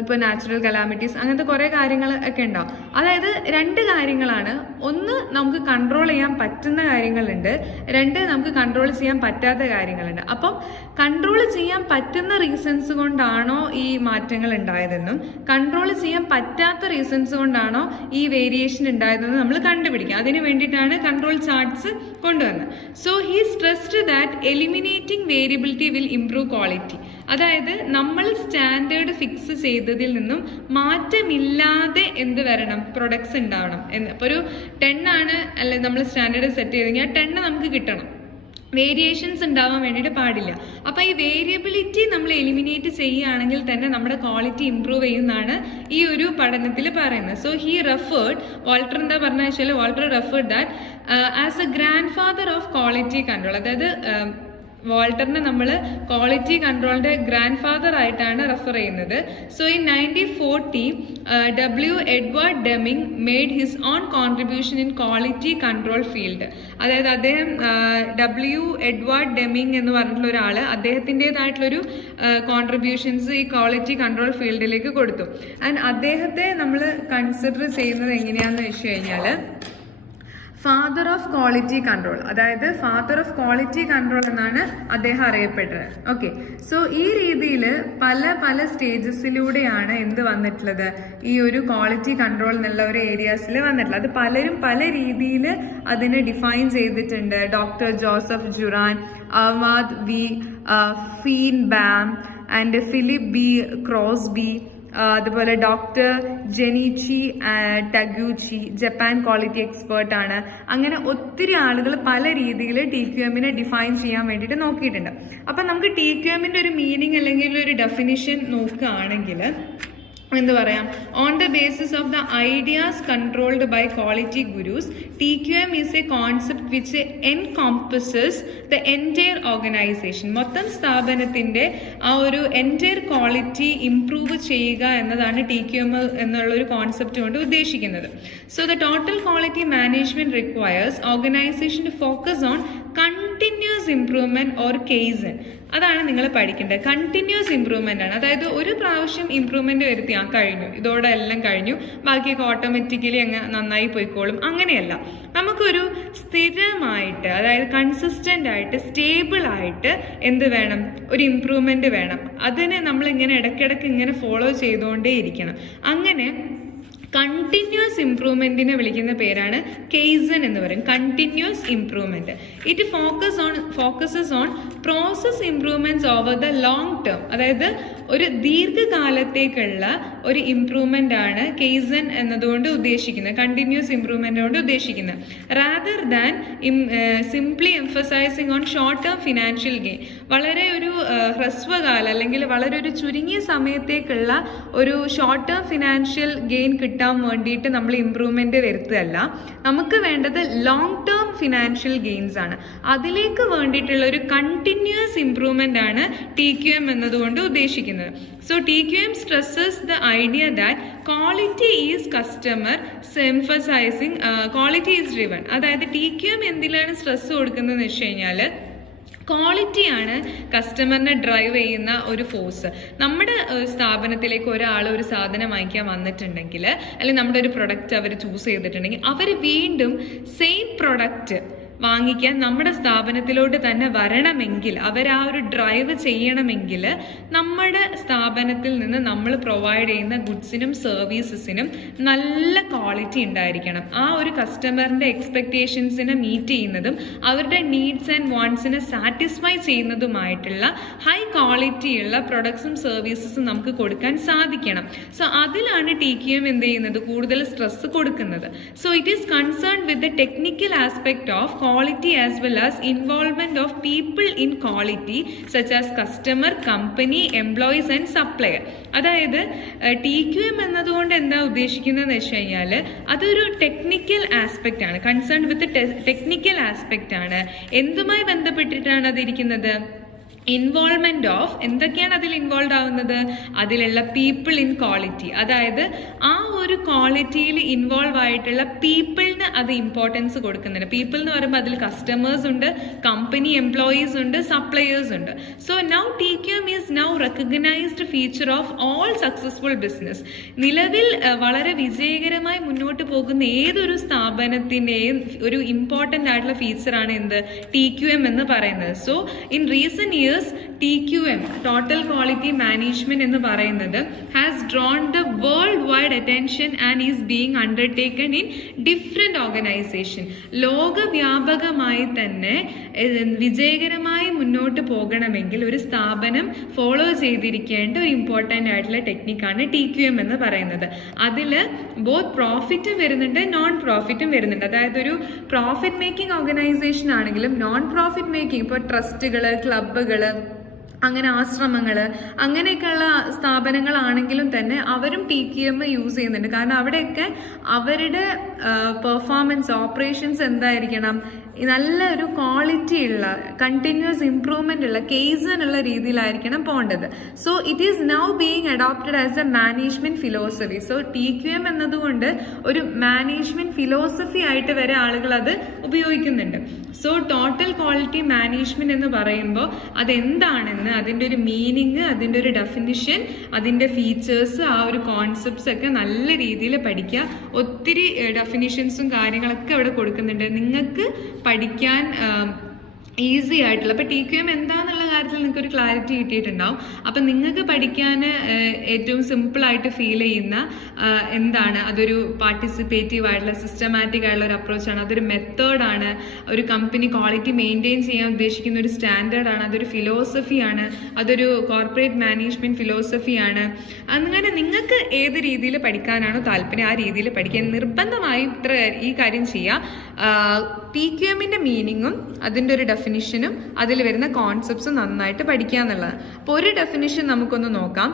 ഇപ്പോൾ നാച്ചുറൽ കലാമിറ്റീസ് അങ്ങനത്തെ കുറേ കാര്യങ്ങൾ ഒക്കെ ഉണ്ടാവും. അതായത് രണ്ട് കാര്യങ്ങളാണ്. ഒന്ന്, നമുക്ക് കൺട്രോൾ ചെയ്യാൻ പറ്റുന്ന കാര്യങ്ങളുണ്ട്. രണ്ട്, നമുക്ക് കൺട്രോൾ ചെയ്യാൻ പറ്റാത്ത കാര്യങ്ങളുണ്ട്. അപ്പം കൺട്രോൾ ചെയ്യാൻ പറ്റുന്ന റീസൺസ് കൊണ്ടാണോ ഈ മാറ്റങ്ങൾ ഉണ്ടായതെന്നും കൺട്രോൾ ചെയ്യാൻ പറ്റാത്ത റീസൺസ് കൊണ്ടാണോ ഈ വേരിയേഷൻ ഉണ്ടായതെന്നും നമ്മൾ കണ്ടുപിടിക്കുക. അതിന് വേണ്ടിയിട്ടാണ് കൺട്രോൾ ചാർട്ട്സ് കൊണ്ടുവന്നത്. So he stressed that eliminating variability will improve quality. അതായത് നമ്മൾ സ്റ്റാൻഡേർഡ് ഫിക്സ് ചെയ്തതിൽ നിന്നും മാറ്റമില്ലാതെ വരണം, പ്രൊഡക്ട്സ് ഉണ്ടാവണം എന്ന്. അപ്പോൾ ഒരു 10 ആണ് അല്ലെ നമ്മൾ സ്റ്റാൻഡേർഡ് സെറ്റ് ചെയ്തെങ്കിൽ 10 നമുക്ക് കിട്ടണം. വേരിയേഷൻസ് ഉണ്ടാവാൻ വേണ്ടിയിട്ട് പാടില്ല. അപ്പം ഈ വേരിയബിലിറ്റി നമ്മൾ എലിമിനേറ്റ് ചെയ്യുകയാണെങ്കിൽ തന്നെ നമ്മുടെ ക്വാളിറ്റി ഇംപ്രൂവ് ചെയ്യുന്നതാണ് ഈ ഒരു പഠനത്തിൽ പറയുന്നത്. സോ വാൾട്ടർ എന്താ പറഞ്ഞ വെച്ചാൽ Walter referred that as A grand father of quality control. അതായത് വാൾട്ടറിനെ നമ്മൾ ക്വാളിറ്റി കൺട്രോളിന്റെ ഗ്രാൻഡ് ഫാദർ ആയിട്ടാണ് റെഫർ ചെയ്യുന്നത്. So in 1940 Edward Deming made his own contribution in quality control field. അതായത് അദ്ദേഹം എഡ്വേർഡ് ഡെമിങ് എന്ന് പറഞ്ഞിട്ടുള്ള ഒരാൾ അദ്ദേഹത്തിൻ്റെതായിട്ടുള്ളൊരു കോൺട്രിബ്യൂഷൻസ് ഈ ക്വാളിറ്റി കൺട്രോൾ ഫീൽഡിലേക്ക് കൊടുത്തു. ആൻഡ് അദ്ദേഹത്തെ നമ്മൾ കൺസിഡർ ചെയ്യുന്നത് എങ്ങനെയാണെന്ന് വെച്ച് കഴിഞ്ഞാൽ ഫാദർ ഓഫ് ക്വാളിറ്റി കൺട്രോൾ, അതായത് ഫാദർ ഓഫ് ക്വാളിറ്റി കൺട്രോൾ എന്നാണ് അദ്ദേഹം അറിയപ്പെട്ടത്. ഓക്കെ, സോ ഈ രീതിയിൽ പല പല സ്റ്റേജസിലൂടെയാണ് വന്നിട്ടുള്ളത്, ഈ ഒരു ക്വാളിറ്റി കൺട്രോൾ എന്നുള്ള ഒരു ഏരിയാസിൽ വന്നിട്ടുള്ളത്. അത് പലരും പല രീതിയിൽ അതിനെ ഡിഫൈൻ ചെയ്തിട്ടുണ്ട്. ഡോക്ടർ ജോസഫ് ജുറാൻ, അവാദ് V Feigenbaum and Philip B Crosby, അതുപോലെ doctor Genichi Taguchi Japan quality expert ആണ്. അങ്ങനെ ഒത്തിരി ആളുകൾ പല രീതിയിൽ TQMനെ ഡിഫൈൻ ചെയ്യാൻ വേണ്ടിയിട്ട് നോക്കിയിട്ടുണ്ട്. അപ്പം നമുക്ക് TQMന്റെ ഒരു മീനിങ് അല്ലെങ്കിൽ ഒരു ഡെഫിനിഷൻ നോക്കുകയാണെങ്കിൽ എന്ത് പറയാം, on the basis of the ideas controlled by quality gurus, TQM is a concept which encompasses the entire organisation. മൊത്തം സ്ഥാപനത്തിൻ്റെ ആ ഒരു എൻറ്റയർ ക്വാളിറ്റി ഇംപ്രൂവ് ചെയ്യുക എന്നതാണ് TQM എന്നുള്ളൊരു കോൺസെപ്റ്റ് കൊണ്ട് ഉദ്ദേശിക്കുന്നത്. So the total quality management requires organisation to focus on continuous improvement or kaizen. അതാണ് നിങ്ങൾ പഠിക്കേണ്ടത്. കണ്ടിന്യൂസ് ഇംപ്രൂവ്മെൻ്റ് ആണ്. അതായത് ഒരു പ്രാവശ്യം ഇംപ്രൂവ്മെൻ്റ് വരുത്തി കഴിഞ്ഞു, ഇതോടെ എല്ലാം കഴിഞ്ഞു, ബാക്കിയൊക്കെ ഓട്ടോമാറ്റിക്കലി അങ്ങ് നന്നായി പോയിക്കോളും. അങ്ങനെയല്ല, നമുക്കൊരു സ്ഥിരമായിട്ട്, അതായത് കൺസിസ്റ്റൻ്റ് ആയിട്ട്, സ്റ്റേബിൾ ആയിട്ട് എന്ത് വേണം, ഒരു ഇംപ്രൂവ്മെൻ്റ് വേണം. അതിനെ നമ്മളിങ്ങനെ ഇടയ്ക്കിടയ്ക്ക് ഇങ്ങനെ ഫോളോ ചെയ്തുകൊണ്ടേ ഇരിക്കണം. അങ്ങനെ കണ്ടിന്യൂസ് ഇംപ്രൂവ്മെൻറ്റിനെ വിളിക്കുന്ന പേരാണ് കെയ്സൻ എന്ന് പറയും. Continuous improvement. It focuses on process improvements over the long term. അതായത് ഒരു ദീർഘകാലത്തേക്കുള്ള ഒരു ഇംപ്രൂവ്മെൻ്റ് ആണ് കെയ്സൻ എന്നതുകൊണ്ട് ഉദ്ദേശിക്കുന്നത്, കണ്ടിന്യൂസ് ഇംപ്രൂവ്മെൻ്റ് കൊണ്ട് ഉദ്ദേശിക്കുന്നത്. Rather than simply emphasising on short term financial gain. വളരെ ഒരു ഹ്രസ്വകാല അല്ലെങ്കിൽ വളരെ ഒരു ചുരുങ്ങിയ സമയത്തേക്കുള്ള ഒരു ഷോർട്ട് ടേം ഫിനാൻഷ്യൽ ഗെയിൻ കിട്ടാൻ വേണ്ടിയിട്ട് നമ്മൾ ഇംപ്രൂവ്മെന്റ് വരുത്തുകയല്ല. നമുക്ക് വേണ്ടത് ലോങ് ടേം ഫിനാൻഷ്യൽ ഗെയിൻസ് ആണ്. അതിലേക്ക് വേണ്ടിയിട്ടുള്ള ഒരു കണ്ടിന്യൂസ് ഇംപ്രൂവ്മെന്റ് ആണ് TQM എന്നതുകൊണ്ട് ഉദ്ദേശിക്കുന്നത്. So TQM stresses the idea that quality is customer emphasizing quality is driven. അതായത് TQM എന്തിലാണ് സ്ട്രെസ് കൊടുക്കുന്നതെന്ന് വെച്ച് കഴിഞ്ഞാൽ ക്വാളിറ്റിയാണ് കസ്റ്റമറിനെ ഡ്രൈവ് ചെയ്യുന്ന ഒരു ഫോഴ്സ്. നമ്മുടെ സ്ഥാപനത്തിലേക്ക് ഒരാൾ ഒരു സാധനം വാങ്ങിക്കാൻ വന്നിട്ടുണ്ടെങ്കിൽ, അല്ലെങ്കിൽ നമ്മുടെ ഒരു പ്രൊഡക്റ്റ് അവർ ചൂസ് ചെയ്തിട്ടുണ്ടെങ്കിൽ, അവർ വീണ്ടും സെയിം പ്രൊഡക്റ്റ് വാങ്ങിക്കാൻ നമ്മുടെ സ്ഥാപനത്തിലോട്ട് തന്നെ വരണമെങ്കിൽ, അവർ ആ ഒരു ഡ്രൈവ് ചെയ്യണമെങ്കിൽ, നമ്മുടെ സ്ഥാപനത്തിൽ നിന്ന് നമ്മൾ പ്രൊവൈഡ് ചെയ്യുന്ന ഗുഡ്സിനും സർവീസസിനും നല്ല ക്വാളിറ്റി ഉണ്ടായിരിക്കണം. ആ ഒരു കസ്റ്റമറിൻ്റെ എക്സ്പെക്റ്റേഷൻസിനെ മീറ്റ് ചെയ്യുന്നതും അവരുടെ നീഡ്സ് ആൻഡ് വാണ്ട്സിനെ സാറ്റിസ്ഫൈ ചെയ്യുന്നതുമായിട്ടുള്ള ഹൈ ക്വാളിറ്റിയുള്ള പ്രൊഡക്ട്സും സർവീസസും നമുക്ക് കൊടുക്കാൻ സാധിക്കണം. സോ അതിലാണ് TQM എന്ത് ചെയ്യുന്നത്, കൂടുതൽ സ്ട്രെസ് കൊടുക്കുന്നത്. So it is concern with the technical aspect of quality as well as involvement of people in quality such as customer, company, employees and supplier. അതായത് TQM എന്നതുകൊണ്ട് എന്താ ഉദ്ദേശിക്കുന്നതെന്ന് വെച്ച് കഴിഞ്ഞാൽ അതൊരു ടെക്നിക്കൽ ആസ്പെക്റ്റ് ആണ്, കൺസേൺ വിത്ത് ടെക്നിക്കൽ ആസ്പെക്റ്റ് ആണ്. എന്തുമായി ബന്ധപ്പെട്ടിട്ടാണ് അതിരിക്കുന്നത്? Involvement of, എന്തൊക്കെയാണ് അതിൽ ഇൻവോൾവ് ആവുന്നത്? അതിലുള്ള പീപ്പിൾ ഇൻ ക്വാളിറ്റി. അതായത് ആ ഒരു ക്വാളിറ്റിയിൽ ഇൻവോൾവ് ആയിട്ടുള്ള പീപ്പിളിന് അത് ഇമ്പോർട്ടൻസ് കൊടുക്കുന്നുണ്ട്. പീപ്പിൾ എന്ന് പറയുമ്പോൾ അതിൽ കസ്റ്റമേഴ്സ് ഉണ്ട്, കമ്പനി എംപ്ലോയീസ് ഉണ്ട്, സപ്ലയേഴ്സ് ഉണ്ട്. So now TQM is now recognised feature of all successful business. നിലവിൽ വളരെ വിജയകരമായി മുന്നോട്ട് പോകുന്ന ഏതൊരു സ്ഥാപനത്തിൻ്റെയും ഒരു ഇമ്പോർട്ടൻ്റ് ആയിട്ടുള്ള ഫീച്ചറാണ് എന്ത്, TQM എന്ന് പറയുന്നത്. So in recent years TQM, total quality management എന്ന് പറയുന്നത് has drawn the world wide attention and is being undertaken in different organisation. ലോകവ്യാപകമായി തന്നെ വിജയകരമായി മുന്നോട്ട് പോകണമെങ്കിൽ ഒരു സ്ഥാപനം ഫോളോ ചെയ്തിരിക്കേണ്ട ഒരു ഇമ്പോർട്ടൻ്റ് ആയിട്ടുള്ള ടെക്നിക്കാണ് TQM എന്ന് പറയുന്നത്. അതിൽ ബോത്ത് പ്രോഫിറ്റും വരുന്നുണ്ട്, നോൺ പ്രോഫിറ്റും വരുന്നുണ്ട്. അതായത് ഒരു പ്രോഫിറ്റ് മേക്കിംഗ് ഓർഗനൈസേഷൻ ആണെങ്കിലും നോൺ പ്രോഫിറ്റ് മേക്കിംഗ്, ഇപ്പോൾ ട്രസ്റ്റുകൾ, ക്ലബ്ബുകൾ, അങ്ങനെ ആശ്രമങ്ങൾ, അങ്ങനെയൊക്കെയുള്ള സ്ഥാപനങ്ങളാണെങ്കിലും തന്നെ അവരും TQM യൂസ് ചെയ്യുന്നുണ്ട്. കാരണം അവിടെയൊക്കെ അവരുടെ പെർഫോമൻസ്, ഓപ്പറേഷൻസ് എന്തായിരിക്കണം, നല്ലൊരു ക്വാളിറ്റി ഉള്ള, കണ്ടിന്യൂസ് ഇംപ്രൂവ്മെന്റ് ഉള്ള, കേസിനുള്ള രീതിയിലായിരിക്കണം പോകേണ്ടത്. So it is now being adopted as A management philosophy. So TQM എന്നതുകൊണ്ട് ഒരു മാനേജ്മെന്റ് ഫിലോസഫി ആയിട്ട് വരെ ആളുകൾ അത് ഉപയോഗിക്കുന്നുണ്ട്. സോ ടോട്ടൽ ക്വാളിറ്റി മാനേജ്മെന്റ് എന്ന് പറയുമ്പോൾ അതെന്താണെന്ന്, അതിൻ്റെ ഒരു മീനിങ്, അതിൻ്റെ ഒരു ഡെഫിനിഷൻ, അതിൻ്റെ ഫീച്ചേഴ്സ്, ആ ഒരു കോൺസെപ്റ്റ്സ് ഒക്കെ നല്ല രീതിയിൽ പഠിക്കുക. ഒത്തിരി ഡെഫിനിഷൻസും കാര്യങ്ങളൊക്കെ അവിടെ കൊടുക്കുന്നുണ്ട്, നിങ്ങൾക്ക് പഠിക്കാൻ ഈസി ആയിട്ടുള്ള. അപ്പോൾ TQM എന്താണെന്നുള്ള കാര്യത്തിൽ നിങ്ങൾക്ക് ഒരു ക്ലാരിറ്റി കിട്ടിയിട്ടുണ്ടാവും. അപ്പം നിങ്ങൾക്ക് പഠിക്കാൻ ഏറ്റവും സിമ്പിളായിട്ട് ഫീൽ ചെയ്യുന്ന എന്താണ്, അതൊരു പാർട്ടിസിപ്പേറ്റീവ് ആയിട്ടുള്ള സിസ്റ്റമാറ്റിക് ആയിട്ടുള്ള ഒരു അപ്രോച്ചാണ്, അതൊരു മെത്തേഡാണ്, ഒരു കമ്പനി ക്വാളിറ്റി മെയിൻറ്റെയിൻ ചെയ്യാൻ ഉദ്ദേശിക്കുന്ന ഒരു സ്റ്റാൻഡേർഡാണ്, അതൊരു ഫിലോസഫിയാണ്, അതൊരു കോർപ്പറേറ്റ് മാനേജ്മെന്റ് ഫിലോസഫിയാണ്. അങ്ങനെ നിങ്ങൾക്ക് ഏത് രീതിയിൽ പഠിക്കാനാണോ താല്പര്യം ആ രീതിയിൽ പഠിക്കാൻ. നിർബന്ധമായും ഈ കാര്യം ചെയ്യുക. TQMന്റെ മീനിങ്ങും അതിൻ്റെ ഒരു ഡെഫിനിഷനും അതിൽ വരുന്ന കോൺസെപ്റ്റ്സും നന്നായിട്ട് പഠിക്കുക എന്നുള്ളതാണ്. അപ്പോൾ ഒരു ഡെഫിനിഷൻ നമുക്കൊന്ന് നോക്കാം.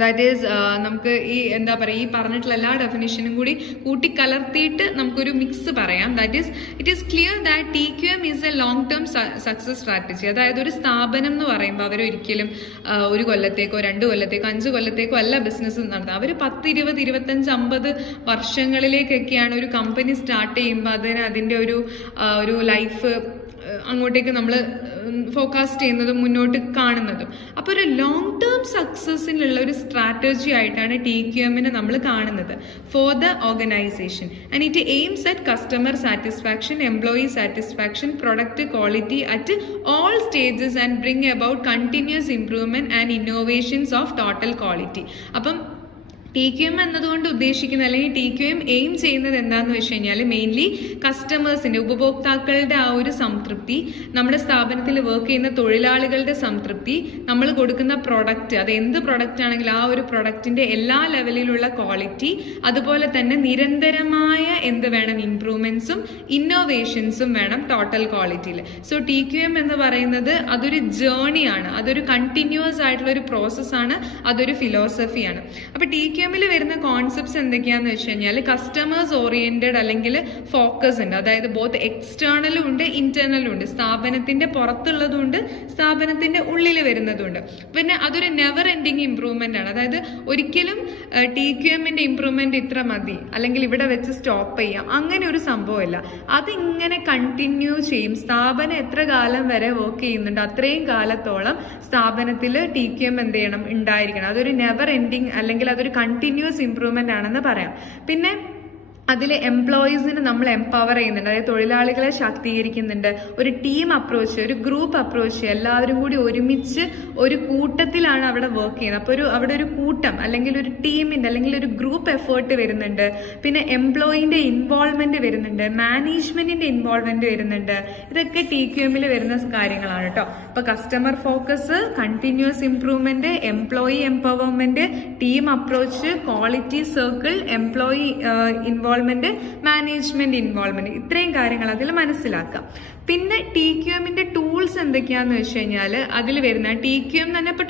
ദാറ്റ് ഈസ് നമുക്ക് എന്താ പറയുക, ഈ പറഞ്ഞിട്ടുള്ള എല്ലാ ഡെഫിനിഷനും കൂടി കൂട്ടിക്കലർത്തിയിട്ട് നമുക്കൊരു മിക്സ് പറയാം. That is it is clear that TQM is A long term success strategy. അതായത് ഒരു സ്ഥാപനം എന്ന് പറയുമ്പോൾ അവരൊരിക്കലും 1 കൊല്ലത്തേക്കോ 2 കൊല്ലത്തേക്കോ 5 കൊല്ലത്തേക്കോ അല്ല ബിസിനസ് നടത്തുക. അവർ 10, 20, 25, 50 വർഷങ്ങളിലേക്കൊക്കെയാണ് ഒരു കമ്പനി സ്റ്റാർട്ട് ചെയ്യുമ്പോൾ അതിൻ്റെ ഒരു ലൈഫ് അങ്ങോട്ടേക്ക് നമ്മൾ ഫോക്കസ്റ്റ് ചെയ്യുന്നതും മുന്നോട്ട് കാണുന്നതും. അപ്പോൾ ഒരു ലോങ് ടേം സക്സസിനുള്ള ഒരു സ്ട്രാറ്റജി ആയിട്ടാണ് TQMനെ നമ്മൾ കാണുന്നത് for the organisation. And it aims at customer satisfaction, employee satisfaction, product quality at all stages and bring about continuous improvement and innovations of total quality. അപ്പം TQM എന്നതുകൊണ്ട് ഉദ്ദേശിക്കുന്നത്, അല്ലെങ്കിൽ TQM എയിം ചെയ്യുന്നത് എന്താണെന്ന് വെച്ച് കഴിഞ്ഞാൽ മെയിൻലി കസ്റ്റമേഴ്സിന്റെ, ഉപഭോക്താക്കളുടെ ആ ഒരു സംതൃപ്തി, നമ്മുടെ സ്ഥാപനത്തിൽ വർക്ക് ചെയ്യുന്ന തൊഴിലാളികളുടെ സംതൃപ്തി, നമ്മൾ കൊടുക്കുന്ന പ്രൊഡക്റ്റ്, അത് എന്ത് പ്രൊഡക്റ്റ് ആണെങ്കിലും ആ ഒരു പ്രൊഡക്റ്റിന്റെ എല്ലാ ലെവലിലുള്ള ക്വാളിറ്റി, അതുപോലെ തന്നെ നിരന്തരമായ ഇംപ്രൂവ്മെന്റ്സും ഇന്നോവേഷൻസും വേണം ടോട്ടൽ ക്വാളിറ്റിയിൽ. സോ TQM എന്ന് പറയുന്നത് അതൊരു ജേർണിയാണ്, അതൊരു കണ്ടിന്യൂസ് ആയിട്ടുള്ള ഒരു പ്രോസസ്സാണ്, അതൊരു ഫിലോസഫിയാണ്. അപ്പൊ TQMൽ വരുന്ന കോൺസെപ്റ്റ്സ് എന്തൊക്കെയാന്ന് വെച്ച് കഴിഞ്ഞാൽ കസ്റ്റമേഴ്സ് ഓറിയന്റഡ് അല്ലെങ്കിൽ ഫോക്കസ് ഉണ്ട്. അതായത് ബോത്ത് എക്സ്റ്റേണലും ഉണ്ട് ഇന്റേണലും ഉണ്ട്. സ്ഥാപനത്തിന്റെ പുറത്തുള്ളതുണ്ട്, സ്ഥാപനത്തിന്റെ ഉള്ളിൽ വരുന്നതുണ്ട്. പിന്നെ അതൊരു നെവർ എൻഡിങ് ഇംപ്രൂവ്മെന്റ് ആണ്. അതായത് ഒരിക്കലും TQMന്റെ ഇംപ്രൂവ്മെന്റ് ഇത്ര മതി അല്ലെങ്കിൽ ഇവിടെ വെച്ച് സ്റ്റോപ്പ് ചെയ്യാം, അങ്ങനെ ഒരു സംഭവമില്ല. അതിങ്ങനെ കണ്ടിന്യൂ ചെയ്യും. സ്ഥാപനം എത്ര കാലം വരെ വർക്ക് ചെയ്യുന്നുണ്ട് അത്രയും കാലത്തോളം സ്ഥാപനത്തിൽ TQM എന്ത് ചെയ്യണം, ഉണ്ടായിരിക്കണം. അതൊരു നെവർ എൻഡിങ് അല്ലെങ്കിൽ അതൊരു കണ്ടിന്യൂസ് ഇംപ്രൂവ്മെന്റ് ആണെന്ന് പറയാം. പിന്നെ അതിൽ എംപ്ലോയീസിന് നമ്മൾ എംപവർ ചെയ്യുന്നുണ്ട്, അതായത് തൊഴിലാളികളെ ശാക്തീകരിക്കുന്നുണ്ട്. ഒരു ടീം അപ്രോച്ച്, ഒരു ഗ്രൂപ്പ് അപ്രോച്ച്, എല്ലാവരും കൂടി ഒരുമിച്ച് ഒരു കൂട്ടത്തിലാണ് അവിടെ വർക്ക് ചെയ്യുന്നത്. അപ്പോൾ അവിടെ ഒരു കൂട്ടം അല്ലെങ്കിൽ ഒരു ടീമിൻ്റെ അല്ലെങ്കിൽ ഒരു ഗ്രൂപ്പ് എഫേർട്ട് വരുന്നുണ്ട്. പിന്നെ എംപ്ലോയിൻ്റെ ഇൻവോൾവ്മെന്റ് വരുന്നുണ്ട്, മാനേജ്മെന്റിന്റെ ഇൻവോൾവ്മെന്റ് വരുന്നുണ്ട്. ഇതൊക്കെ TQMൽ വരുന്ന കാര്യങ്ങളാണ് കേട്ടോ. അപ്പോൾ customer focus, continuous improvement, employee empowerment, team approach, quality circle, employee involvement, management involvement, ഇത്രയും കാര്യങ്ങൾ അതിൽ മനസ്സിലാക്കാം. പിന്നെ TQMന്റെ ടൂൾസ് എന്തൊക്കെയാന്ന് വെച്ച് കഴിഞ്ഞാൽ അതിൽ വരുന്ന TQM തന്നെ ഇപ്പൊ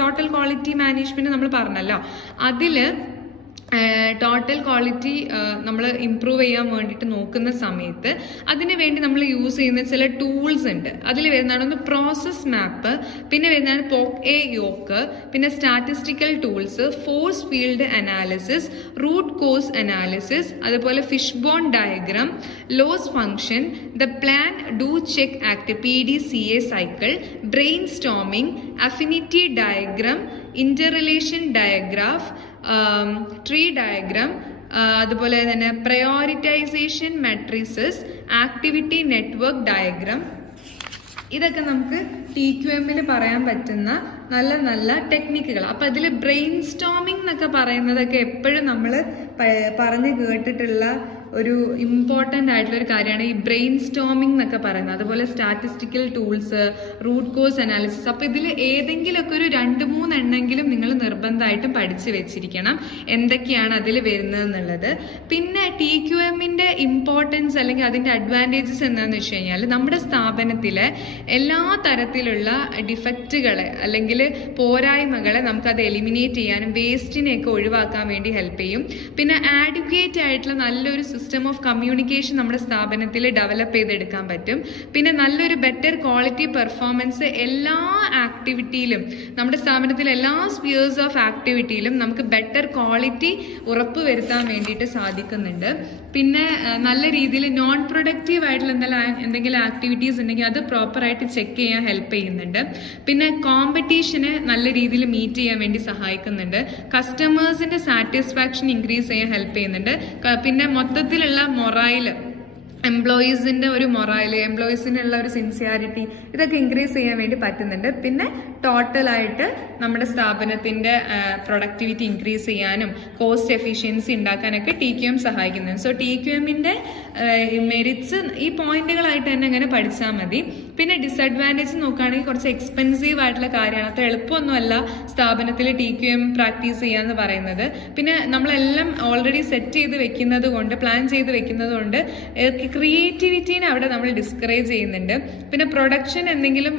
ടോട്ടൽ ക്വാളിറ്റി മാനേജ്മെന്റ് നമ്മൾ പറഞ്ഞല്ലോ, അതില് ടോട്ടൽ ക്വാളിറ്റി നമ്മൾ ഇംപ്രൂവ് ചെയ്യാൻ വേണ്ടിയിട്ട് നോക്കുന്ന സമയത്ത് അതിന് വേണ്ടി നമ്മൾ യൂസ് ചെയ്യുന്ന ചില ടൂൾസ് ഉണ്ട്. അതിൽ വരുന്നതാണ് ഒന്ന് പ്രോസസ് മാപ്പ്, പിന്നെ വരുന്നതാണ് POC യോക്ക്, പിന്നെ statistical tools, force field analysis, root cause analysis, അതുപോലെ fish bone diagram, loss function, the plan do check act PDCA cycle, brain storming, affinity diagram, interrelation diagraph, tree diagram, അതുപോലെ തന്നെ prioritisation matrices, activity network diagram. ഇതൊക്കെ നമുക്ക് TQMൽ പറയാൻ പറ്റുന്ന നല്ല നല്ല ടെക്നിക്കുകൾ. അപ്പൊ അതിൽ ബ്രെയിൻ സ്റ്റോമിംഗ് എന്നൊക്കെ പറയുന്നതൊക്കെ എപ്പോഴും നമ്മൾ പറഞ്ഞു കേട്ടിട്ടുള്ള ഒരു ഇമ്പോർട്ടൻ്റ് ആയിട്ടുള്ള ഒരു കാര്യമാണ് ഈ ബ്രെയിൻ സ്റ്റോമിംഗ് എന്നൊക്കെ പറയുന്നത്. അതുപോലെ statistical tools, root cause analysis. അപ്പോൾ ഇതിൽ ഏതെങ്കിലുമൊക്കെ ഒരു 2-3 എണ്ണെങ്കിലും നിങ്ങൾ നിർബന്ധമായിട്ടും പഠിച്ചു വെച്ചിരിക്കണം എന്തൊക്കെയാണ് അതിൽ വരുന്നത് എന്നുള്ളത്. പിന്നെ TQMന്റെ ഇമ്പോർട്ടൻസ് അല്ലെങ്കിൽ അതിൻ്റെ അഡ്വാൻറ്റേജസ് എന്താണെന്ന് വെച്ച് കഴിഞ്ഞാൽ നമ്മുടെ സ്ഥാപനത്തിലെ എല്ലാ തരത്തിലുള്ള ഡിഫക്റ്റുകളെ അല്ലെങ്കിൽ പോരായ്മകളെ നമുക്കത് എലിമിനേറ്റ് ചെയ്യാനും വേസ്റ്റിനെയൊക്കെ ഒഴിവാക്കാൻ വേണ്ടി ഹെൽപ്പ് ചെയ്യും. പിന്നെ ആഡ്വക്കേറ്റ് ആയിട്ടുള്ള നല്ലൊരു സിസ്റ്റം ഓഫ് കമ്മ്യൂണിക്കേഷൻ നമ്മുടെ സ്ഥാപനത്തിൽ ഡെവലപ്പ് ചെയ്തെടുക്കാൻ പറ്റും. പിന്നെ നല്ലൊരു ബെറ്റർ ക്വാളിറ്റി പെർഫോമൻസ് എല്ലാ ആക്ടിവിറ്റിയിലും, നമ്മുടെ സ്ഥാപനത്തിലെ എല്ലാ സ്പിയേഴ്സ് ഓഫ് ആക്ടിവിറ്റിയിലും നമുക്ക് ബെറ്റർ ക്വാളിറ്റി ഉറപ്പുവരുത്താൻ വേണ്ടിയിട്ട് സാധിക്കുന്നുണ്ട്. പിന്നെ നല്ല രീതിയിൽ നോൺ പ്രൊഡക്റ്റീവ് ആയിട്ടുള്ള എന്തെങ്കിലും ആക്ടിവിറ്റീസ് ഉണ്ടെങ്കിൽ അത് പ്രോപ്പറായിട്ട് ചെക്ക് ചെയ്യാൻ ഹെൽപ്പ് ചെയ്യുന്നുണ്ട്. പിന്നെ കോമ്പറ്റീഷനെ നല്ല രീതിയിൽ മീറ്റ് ചെയ്യാൻ വേണ്ടി സഹായിക്കുന്നുണ്ട്. കസ്റ്റമേഴ്സിന്റെ സാറ്റിസ്ഫാക്ഷൻ ഇൻക്രീസ് ചെയ്യാൻ ഹെൽപ്പ് ചെയ്യുന്നുണ്ട്. പിന്നെ മൊത്തത്തിലുള്ള മൊറൈൽ എംപ്ലോയീസിൻ്റെ ഒരു മൊറാല്, എംപ്ലോയീസിനുള്ള ഒരു സിൻസിയാരിറ്റി, ഇതൊക്കെ ഇൻക്രീസ് ചെയ്യാൻ വേണ്ടി പറ്റുന്നുണ്ട്. പിന്നെ ടോട്ടലായിട്ട് നമ്മുടെ സ്ഥാപനത്തിൻ്റെ പ്രൊഡക്ടിവിറ്റി ഇൻക്രീസ് ചെയ്യാനും കോസ്റ്റ് എഫിഷ്യൻസി ഉണ്ടാക്കാനൊക്കെ TQM സഹായിക്കുന്നുണ്ട്. സോ TQMൻ്റെ മെറിറ്റ്സ് ഈ പോയിന്റുകളായിട്ട് തന്നെ അങ്ങനെ പഠിച്ചാൽ മതി. പിന്നെ ഡിസഡ്വാൻറ്റേജ് നോക്കുകയാണെങ്കിൽ കുറച്ച് എക്സ്പെൻസീവ് ആയിട്ടുള്ള കാര്യമാണ്. അത്ര എളുപ്പമൊന്നുമല്ല സ്ഥാപനത്തിൽ TQM പ്രാക്ടീസ് ചെയ്യാന്ന് പറയുന്നത്. പിന്നെ നമ്മളെല്ലാം ഓൾറെഡി സെറ്റ് ചെയ്ത് വെക്കുന്നത് കൊണ്ട്, പ്ലാൻ ചെയ്ത് വെക്കുന്നത് കൊണ്ട് ക്രിയേറ്റിവിറ്റീനെ അവിടെ നമ്മൾ ഡിസ്കറേജ് ചെയ്യുന്നുണ്ട്. പിന്നെ പ്രൊഡക്ഷൻ എന്തെങ്കിലും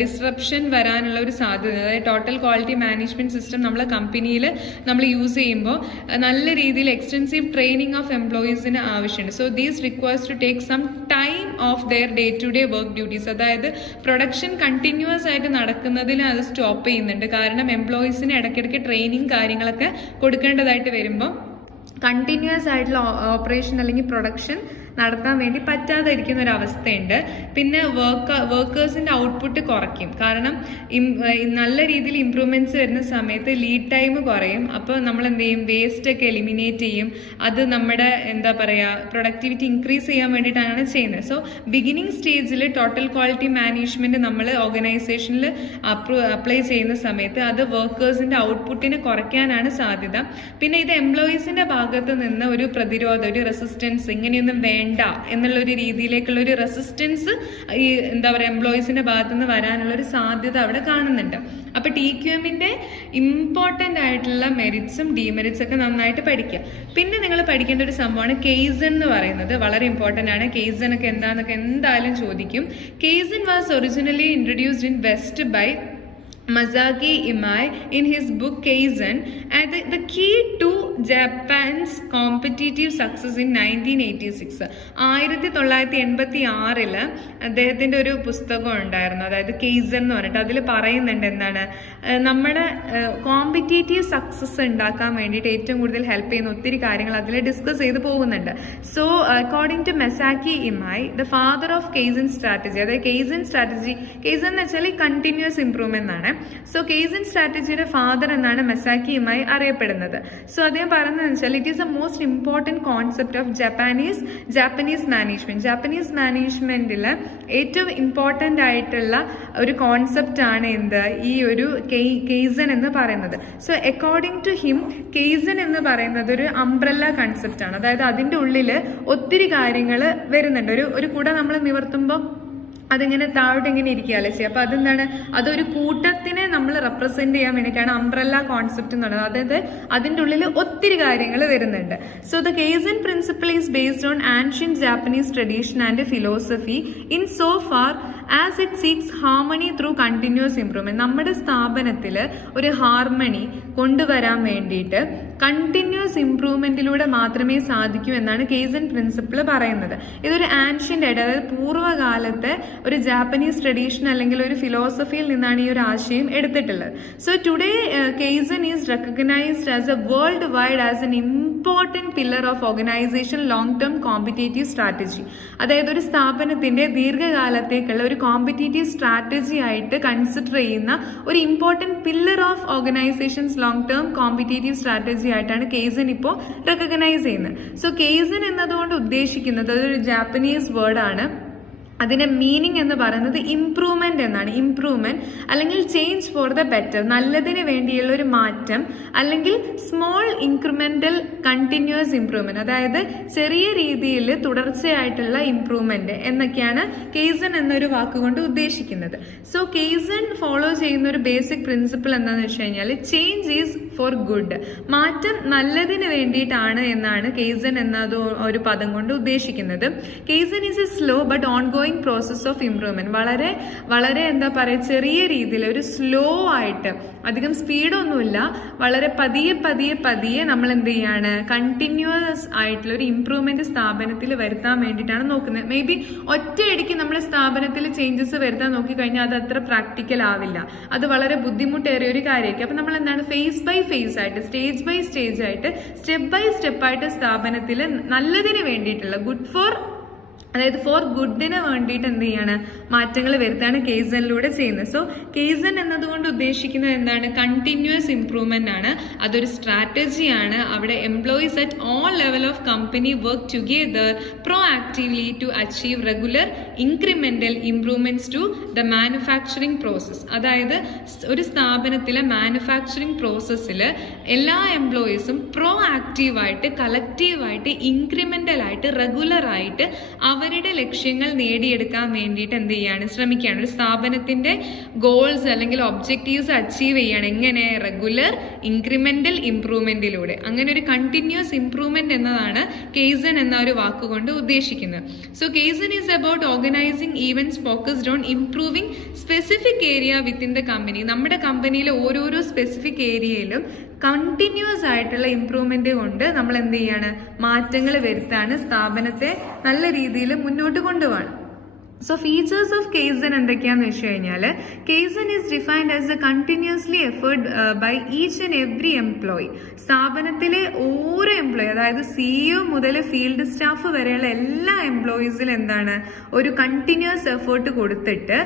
ഡിസ്റപ്ഷൻ വരാനുള്ള ഒരു സാധ്യത, അതായത് ടോട്ടൽ ക്വാളിറ്റി മാനേജ്മെന്റ് സിസ്റ്റം നമ്മളെ കമ്പനിയിൽ നമ്മൾ യൂസ് ചെയ്യുമ്പോൾ നല്ല രീതിയിൽ എക്സ്റ്റെൻസീവ് ട്രെയിനിങ് ഓഫ് എംപ്ലോയീസിന് ആവശ്യമുണ്ട്. So these requires to take some time of their day to day work duties. അതായത് പ്രൊഡക്ഷൻ കണ്ടിന്യൂസ് ആയിട്ട് നടക്കുന്നതിന് അത് സ്റ്റോപ്പ് ചെയ്യുന്നുണ്ട്. കാരണം എംപ്ലോയീസിന് ഇടയ്ക്കിടയ്ക്ക് ട്രെയിനിങ് കാര്യങ്ങളൊക്കെ കൊടുക്കേണ്ടതായിട്ട് വരുമ്പോൾ കണ്ടിന്യൂസ് ആയിട്ടുള്ള ഓപ്പറേഷൻ അല്ലെങ്കിൽ പ്രൊഡക്ഷൻ നടത്താൻ വേണ്ടി പറ്റാതെ ഇരിക്കുന്ന ഒരു അവസ്ഥയുണ്ട്. പിന്നെ വർക്കേഴ്സിന്റെ ഔട്ട്പുട്ട് കുറയ്ക്കും. കാരണം നല്ല രീതിയിൽ ഇംപ്രൂവ്മെന്റ്സ് വരുന്ന സമയത്ത് ലീഡ് ടൈം കുറയും. അപ്പോൾ നമ്മൾ എന്ത് ചെയ്യും, വേസ്റ്റ് ഒക്കെ എലിമിനേറ്റ് ചെയ്യും. അത് നമ്മുടെ എന്താ പറയുക പ്രൊഡക്ടിവിറ്റി ഇൻക്രീസ് ചെയ്യാൻ വേണ്ടിയിട്ടാണ് ചെയ്യുന്നത്. സോ ബിഗിനിങ് സ്റ്റേജിൽ ടോട്ടൽ ക്വാളിറ്റി മാനേജ്മെന്റ് നമ്മൾ ഓർഗനൈസേഷനിൽ അപ്ലൈ ചെയ്യുന്ന സമയത്ത് അത് വർക്കേഴ്സിന്റെ ഔട്ട്പുട്ടിനെ കുറയ്ക്കാനാണ് സാധ്യത. പിന്നെ ഇത് എംപ്ലോയീസിന്റെ ഭാഗത്ത് നിന്ന് ഒരു പ്രതിരോധം, ഒരു റെസിസ്റ്റൻസ്, ഇങ്ങനെയൊന്നും വേണ്ട എന്നുള്ളൊരു രീതിയിലേക്കുള്ള ഒരു റെസിസ്റ്റൻസ് ഈ എന്താ പറയുക എംപ്ലോയീസിന്റെ ഭാഗത്തു നിന്ന് വരാനുള്ള ഒരു സാധ്യത അവിടെ കാണുന്നുണ്ട്. അപ്പൊ TQMന്റെ ഇമ്പോർട്ടന്റ് ആയിട്ടുള്ള മെറിറ്റ്സും ഡിമെറിറ്റ്സ് ഒക്കെ നന്നായിട്ട് പഠിക്കുക. പിന്നെ നിങ്ങൾ പഠിക്കേണ്ട ഒരു സംഭവമാണ് കെയ്സൺ എന്ന് പറയുന്നത്. വളരെ ഇമ്പോർട്ടന്റ് ആണ്. കെയ്സൺ ഒക്കെ എന്താന്നൊക്കെ എന്തായാലും ചോദിക്കും. Kaizen was originally introduced in west by Masaaki Imai in his book Kaizen, and the key to Japan's competitive success in 1986. 1986 അദ്ദേഹത്തിൻ്റെ ഒരു പുസ്തകം ഉണ്ടായിരുന്നു, അതായത് കെയ്സൺ എന്ന് പറഞ്ഞിട്ട്. അതിൽ പറയുന്നുണ്ട് എന്താണ്, നമ്മുടെ കോമ്പറ്റീറ്റീവ് സക്സസ് ഉണ്ടാക്കാൻ വേണ്ടിയിട്ട് ഏറ്റവും കൂടുതൽ ഹെൽപ്പ് ചെയ്യുന്ന ഒത്തിരി കാര്യങ്ങൾ അതിൽ ഡിസ്കസ് ചെയ്ത് പോകുന്നുണ്ട്. So according to Masaaki Imai, the father of kaizen strategy, അതായത് കെയ്സൺ സ്ട്രാറ്റജി, കെയ്സൺ എന്ന് വെച്ചാൽ കണ്ടിന്യൂസ് ഇംപ്രൂവ്മെന്റ് ആണ്. സോ കെയ്സൺ സ്ട്രാറ്റജിയുടെ ഫാദർ എന്നാണ് മെസാക്കി ഇമായി അറിയപ്പെടുന്നത്. സോ അദ്ദേഹം പറയുന്നത് വെച്ചാൽ it is a most important concept of Japanese management. Japanese മാനേജ്മെന്റിൽ ഏറ്റവും ഇമ്പോർട്ടൻ്റ് ആയിട്ടുള്ള ഒരു കോൺസെപ്റ്റ് ആണ് എന്ത്, ഈ ഒരു കെയ്സൺ എന്ന് പറയുന്നത്. സോ അക്കോർഡിംഗ് ടു ഹിം, കെയ്സൺ എന്ന് പറയുന്നത് ഒരു അംബ്രല്ല കൺസെപ്റ്റ് ആണ്. അതായത് അതിൻ്റെ ഉള്ളിൽ ഒത്തിരി കാര്യങ്ങൾ വരുന്നുണ്ട്. ഒരു കൂടെ നമ്മൾ നിവർത്തുമ്പോൾ അതിങ്ങനെ താഴോട്ട് ഇങ്ങനെ ഇരിക്കുകയല്ലേ ചെയ്യുക. അപ്പൊ അതെന്താണ്, അതൊരു കൂട്ടത്തിനെ നമ്മൾ റെപ്രസെന്റ് ചെയ്യാൻ വേണ്ടിയിട്ടാണ് അംബ്രല്ല കോൺസെപ്റ്റ് എന്ന് പറയുന്നത്. അതായത് അതിൻ്റെ ഉള്ളിൽ ഒത്തിരി കാര്യങ്ങൾ വരുന്നുണ്ട്. So the kaizen principle is based on ancient Japanese tradition and philosophy in so far as it seeks harmony through continuous improvement. നമ്മുടെ സ്ഥാപനത്തിൽ ഒരു ഹാർമണി കൊണ്ടുവരാൻ വേണ്ടിയിട്ട് കണ്ടിന്യൂസ് ഇംപ്രൂവ്മെന്റിലൂടെ മാത്രമേ സാധിക്കൂ എന്നാണ് കെയ്സൺ പ്രിൻസിപ്പിൾ പറയുന്നത്. ഇതൊരു ആൻഷ്യന്റ് ആയിട്ട്, അതായത് പൂർവ്വകാലത്തെ ഒരു ജാപ്പനീസ് ട്രഡീഷൻ അല്ലെങ്കിൽ ഒരു ഫിലോസഫിയിൽ നിന്നാണ് ഈ ഒരു ആശയം എടുത്തിട്ടുള്ളത്. So today kaizen is recognised as a world wide as an important pillar of organisation long term competitive strategy. അതായത് ഒരു സ്ഥാപനത്തിന്റെ ദീർഘകാലത്തേക്കുള്ള ഒരു കോമ്പറ്റേറ്റീവ് സ്ട്രാറ്റജി ആയിട്ട് കൺസിഡർ ചെയ്യുന്ന ഒരു important pillar of organisations long term competitive strategy ആയിട്ടാണ് കെയ്സൺ ഇപ്പോൾ റെക്കഗ്നൈസ് ചെയ്യുന്നത്. സോ കെയ്സൺ എന്നതുകൊണ്ട് ഉദ്ദേശിക്കുന്നത് അതൊരു ജാപ്പനീസ് വേർഡാണ്. അതിന്റെ മീനിങ് എന്ന് പറയുന്നത് ഇംപ്രൂവ്മെന്റ് എന്നാണ്. ഇംപ്രൂവ്മെന്റ് അല്ലെങ്കിൽ ചേഞ്ച് ഫോർ ദ ബെറ്റർ, നല്ലതിന് വേണ്ടിയുള്ള ഒരു മാറ്റം, അല്ലെങ്കിൽ സ്മോൾ ഇൻക്രിമെന്റൽ കണ്ടിന്യൂസ് ഇംപ്രൂവ്മെന്റ്, അതായത് ചെറിയ രീതിയിൽ തുടർച്ചയായിട്ടുള്ള ഇംപ്രൂവ്മെന്റ് എന്നൊക്കെയാണ് കെയ്സൺ എന്നൊരു വാക്കുകൊണ്ട് ഉദ്ദേശിക്കുന്നത്. സോ കെയ്സൺ ഫോളോ ചെയ്യുന്ന ഒരു ബേസിക് പ്രിൻസിപ്പിൾ എന്താണെന്ന് വെച്ച് കഴിഞ്ഞാൽ ചേഞ്ച് ഈസ് ഫോർ ഗുഡ്, മാറ്റം നല്ലതിന് വേണ്ടിയിട്ടാണ് എന്നാണ് കെയ്സൺ എന്നത് ഒരു പദം കൊണ്ട് ഉദ്ദേശിക്കുന്നത്. Kaizen is a slow but ongoing process of improvement. വളരെ എന്താ പറയുക, ചെറിയ രീതിയിൽ ഒരു സ്ലോ ആയിട്ട്, അധികം സ്പീഡൊന്നുമില്ല, വളരെ പതിയെ നമ്മൾ എന്ത് ചെയ്യാണ്, കണ്ടിന്യൂസ് ആയിട്ടുള്ള ഒരു ഇംപ്രൂവ്മെന്റ് സ്ഥാപനത്തിൽ വരുത്താൻ വേണ്ടിയിട്ടാണ് നോക്കുന്നത്. മേ ബി ഒറ്റയടിക്ക് നമ്മുടെ സ്ഥാപനത്തിൽ ചേഞ്ചസ് വരുത്താൻ നോക്കിക്കഴിഞ്ഞാൽ അത് അത്ര പ്രാക്ടിക്കൽ ആവില്ല, അത് വളരെ ബുദ്ധിമുട്ടേറിയ ഒരു കാര്യമായിരിക്കും. അപ്പൊ നമ്മൾ എന്താണ്, ഫേസ് ബൈ ഫേസ് ആയിട്ട്, സ്റ്റേജ് ബൈ സ്റ്റേജ് ആയിട്ട്, സ്റ്റെപ്പ് ബൈ സ്റ്റെപ്പ് ആയിട്ട് സ്ഥാപനത്തിൽ നല്ലതിന് വേണ്ടിയിട്ടുള്ള, ഗുഡ് ഫോർ അതായത് ഫോർ ഗുഡിന് വേണ്ടിയിട്ട് എന്ത് ചെയ്യാണ്, മാറ്റങ്ങൾ വരുത്താണ് കേസനിലൂടെ ചെയ്യുന്നത്. സോ കേസൻ എന്നതുകൊണ്ട് ഉദ്ദേശിക്കുന്നത് എന്താണ്, കണ്ടിന്യൂസ് ഇംപ്രൂവ്മെന്റ് ആണ്. അതൊരു സ്ട്രാറ്റജിയാണ്. അവിടെ employees at all level of company work together proactively to achieve regular incremental improvements to the manufacturing process. അതായത് ഒരു സ്ഥാപനത്തിലെ മാനുഫാക്ചറിങ് പ്രോസസ്സിൽ എല്ലാ എംപ്ലോയീസും പ്രോ ആക്റ്റീവായിട്ട്, കളക്റ്റീവായിട്ട്, ഇൻക്രിമെന്റൽ ആയിട്ട്, റെഗുലർ ആയിട്ട് അവരുടെ ലക്ഷ്യങ്ങൾ നേടിയെടുക്കാൻ വേണ്ടിയിട്ട് എന്ത് ചെയ്യാണ്, ശ്രമിക്കുകയാണ്. ഒരു സ്ഥാപനത്തിന്റെ ഗോൾസ് അല്ലെങ്കിൽ ഒബ്ജക്റ്റീവ്സ് അച്ചീവ് ചെയ്യാണ്. എങ്ങനെ? റെഗുലർ ഇൻക്രിമെന്റൽ ഇംപ്രൂവ്മെന്റിലൂടെ. അങ്ങനെ ഒരു കണ്ടിന്യൂസ് ഇംപ്രൂവ്മെന്റ് എന്നതാണ് കേസൻ എന്ന ഒരു വാക്കുകൊണ്ട് ഉദ്ദേശിക്കുന്നത്. So kaizen is about organising events focused on improving specific area within the company. നമ്മുടെ കമ്പനിയിലെ ഓരോരോ സ്പെസിഫിക് ഏരിയയിലും കണ്ടിന്യൂസ് ആയിട്ടുള്ള ഇംപ്രൂവ്മെന്റ് കൊണ്ട് നമ്മൾ എന്ത് ചെയ്യാണ്, മാറ്റങ്ങൾ വരുത്താണ്, സ്ഥാപനത്തെ നല്ല രീതിയിൽ മുന്നോട്ട് കൊണ്ടുപോകാണ്. സോ ഫീച്ചേഴ്സ് ഓഫ് കേസൻ എന്തൊക്കെയാന്ന് വെച്ച് കഴിഞ്ഞാൽ, kaizen is defined as a continuously effort by each and every employee. സ്ഥാപനത്തിലെ ഓരോ എംപ്ലോയി, അതായത് CEO മുതൽ ഫീൽഡ് സ്റ്റാഫ് വരെയുള്ള എല്ലാ എംപ്ലോയീസിലും എന്താണ്, ഒരു കണ്ടിന്യൂസ് എഫേർട്ട് കൊടുത്തിട്ട്